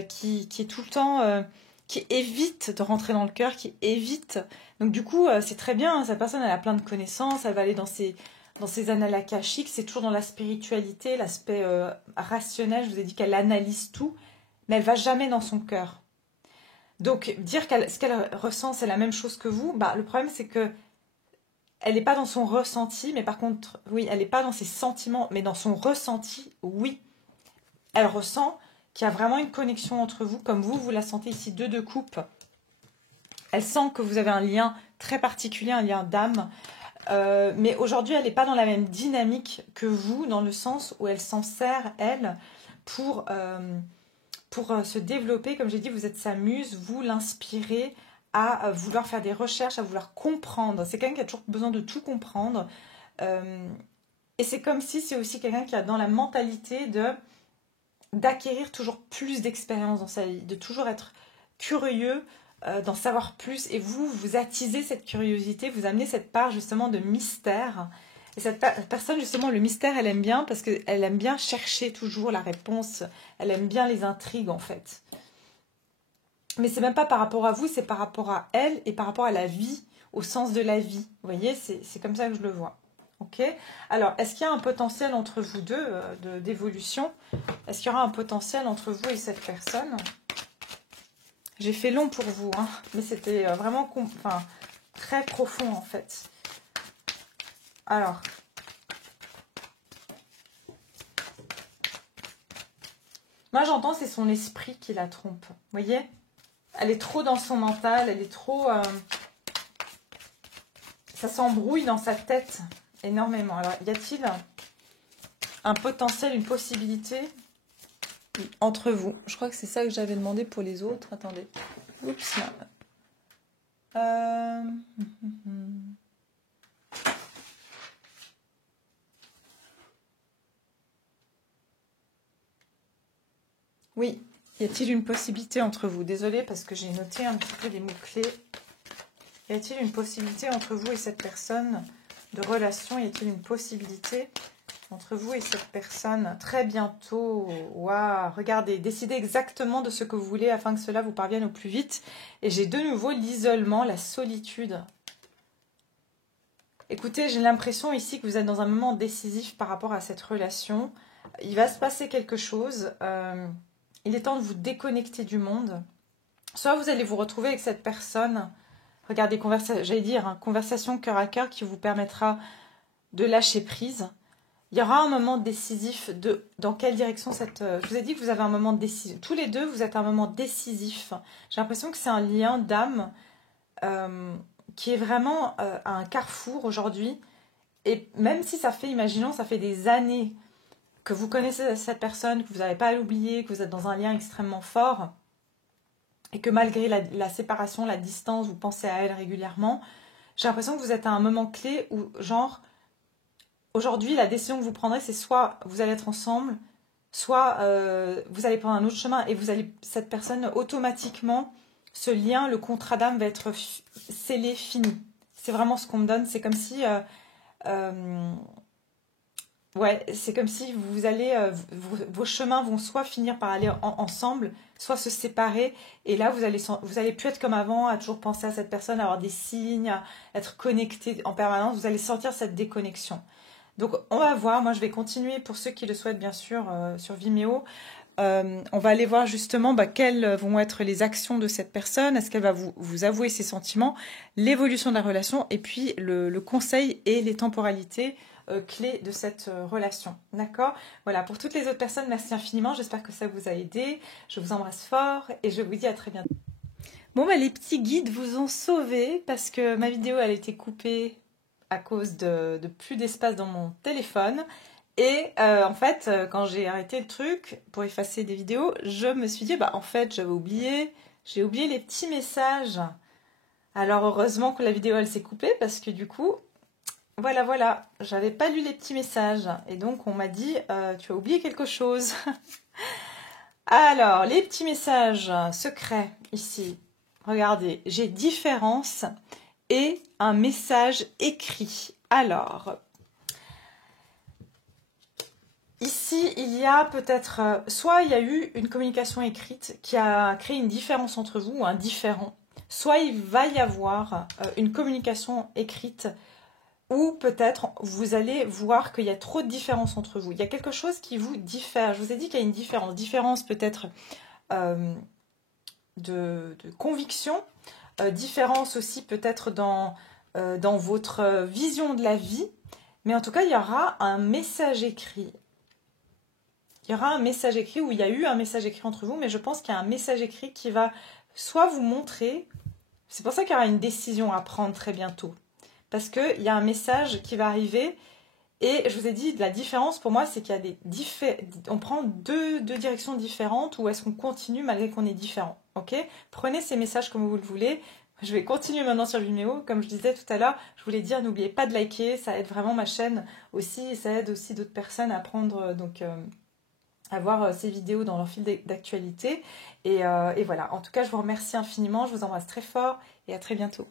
qui est tout le temps... qui évite de rentrer dans le cœur, qui évite... Donc du coup, c'est très bien, cette personne, elle a plein de connaissances, elle va aller dans ses annales akashiques, c'est toujours dans la spiritualité, l'aspect rationnel. Je vous ai dit qu'elle analyse tout, mais elle va jamais dans son cœur. Donc, dire ce qu'elle ressent, c'est la même chose que vous, bah, le problème, c'est que elle n'est pas dans son ressenti, mais par contre, oui, elle n'est pas dans ses sentiments, mais dans son ressenti, oui. Elle ressent qu'il y a vraiment une connexion entre vous, comme vous la sentez ici, 2 de coupe. Elle sent que vous avez un lien très particulier, un lien d'âme. Mais aujourd'hui, elle n'est pas dans la même dynamique que vous, dans le sens où elle s'en sert, elle, pour se développer. Comme j'ai dit, vous êtes sa muse, vous l'inspirez à vouloir faire des recherches, à vouloir comprendre. C'est quelqu'un qui a toujours besoin de tout comprendre. Et c'est comme si c'est aussi quelqu'un qui a dans la mentalité d'acquérir toujours plus d'expérience dans sa vie, de toujours être curieux, d'en savoir plus, et vous attisez cette curiosité, vous amenez cette part justement de mystère. Et cette personne, justement, le mystère, elle aime bien parce qu'elle aime bien chercher toujours la réponse, elle aime bien les intrigues en fait. Mais c'est même pas par rapport à vous, c'est par rapport à elle et par rapport à la vie, au sens de la vie. Vous voyez, c'est comme ça que je le vois. Ok. Alors, est-ce qu'il y a un potentiel entre vous deux d'évolution? Est-ce qu'il y aura un potentiel entre vous et cette personne? J'ai fait long pour vous, hein, mais c'était vraiment très profond en fait. Alors, moi j'entends c'est son esprit qui la trompe. Vous voyez? Elle est trop dans son mental, elle est trop... ça s'embrouille dans sa tête énormément. Alors, y a-t-il un potentiel, une possibilité entre vous? Je crois que c'est ça que j'avais demandé pour les autres. Attendez. Oups. Oui, y a-t-il une possibilité entre vous? Désolée parce que j'ai noté un petit peu les mots-clés. Y a-t-il une possibilité entre vous et cette personne de relation? Y a-t-il une possibilité entre vous et cette personne très bientôt? Waouh, regardez, décidez exactement de ce que vous voulez afin que cela vous parvienne au plus vite. Et j'ai de nouveau l'isolement, la solitude. Écoutez, j'ai l'impression ici que vous êtes dans un moment décisif par rapport à cette relation. Il va se passer quelque chose. Il est temps de vous déconnecter du monde. Soit vous allez vous retrouver avec cette personne. Regardez, j'allais dire, hein, conversation cœur à cœur qui vous permettra de lâcher prise. Il y aura un moment décisif de dans quelle direction cette... je vous ai dit que vous avez un moment décisif. Tous les deux, vous êtes à un moment décisif. J'ai l'impression que c'est un lien d'âme qui est vraiment à un carrefour aujourd'hui. Et même si ça fait, imaginons, ça fait des années que vous connaissez cette personne, que vous n'avez pas à l'oublier, que vous êtes dans un lien extrêmement fort, et que malgré la séparation, la distance, vous pensez à elle régulièrement, j'ai l'impression que vous êtes à un moment clé où, genre, aujourd'hui, la décision que vous prendrez, c'est soit vous allez être ensemble, soit vous allez prendre un autre chemin et vous allez, cette personne, automatiquement, ce lien, le contrat d'âme va être scellé, fini. C'est vraiment ce qu'on me donne. C'est comme si... ouais, c'est comme si vous allez, vos chemins vont soit finir par aller ensemble, soit se séparer. Et là, vous allez plus être comme avant, à toujours penser à cette personne, à avoir des signes, à être connecté en permanence. Vous allez sentir cette déconnexion. Donc, on va voir. Moi, je vais continuer pour ceux qui le souhaitent, bien sûr, sur Vimeo. On va aller voir justement quelles vont être les actions de cette personne. Est-ce qu'elle va vous avouer ses sentiments, l'évolution de la relation et puis le conseil et les temporalités clés de cette relation. D'accord? Voilà, pour toutes les autres personnes, merci infiniment. J'espère que ça vous a aidé. Je vous embrasse fort et je vous dis à très bientôt. Bon, les petits guides vous ont sauvé parce que ma vidéo, elle a été coupée à cause de plus d'espace dans mon téléphone. Et en fait, quand j'ai arrêté le truc pour effacer des vidéos, je me suis dit, en fait, j'ai oublié les petits messages. Alors heureusement que la vidéo, elle s'est coupée parce que du coup, voilà, j'avais pas lu les petits messages. Et donc, on m'a dit, tu as oublié quelque chose. Alors, les petits messages secrets ici. Regardez, j'ai différence et un message écrit. Alors... ici, il y a peut-être, soit il y a eu une communication écrite qui a créé une différence entre vous ou un différend, soit il va y avoir une communication écrite où peut-être vous allez voir qu'il y a trop de différence entre vous. Il y a quelque chose qui vous diffère. Je vous ai dit qu'il y a une différence. Différence peut-être de conviction, différence aussi peut-être dans votre vision de la vie, mais en tout cas, il y aura un message écrit. Il y aura un message écrit où il y a eu un message écrit entre vous, mais je pense qu'il y a un message écrit qui va soit vous montrer, c'est pour ça qu'il y aura une décision à prendre très bientôt, parce qu'il y a un message qui va arriver, et je vous ai dit, la différence pour moi, c'est qu'il y a on prend deux directions différentes, ou est-ce qu'on continue malgré qu'on est différent, ok? Prenez ces messages comme vous le voulez. Je vais continuer maintenant sur Vimeo, comme je disais tout à l'heure, je voulais dire, n'oubliez pas de liker, ça aide vraiment ma chaîne aussi, et ça aide aussi d'autres personnes à prendre, à voir ces vidéos dans leur fil d'actualité. Et voilà, en tout cas, je vous remercie infiniment, je vous embrasse très fort et à très bientôt.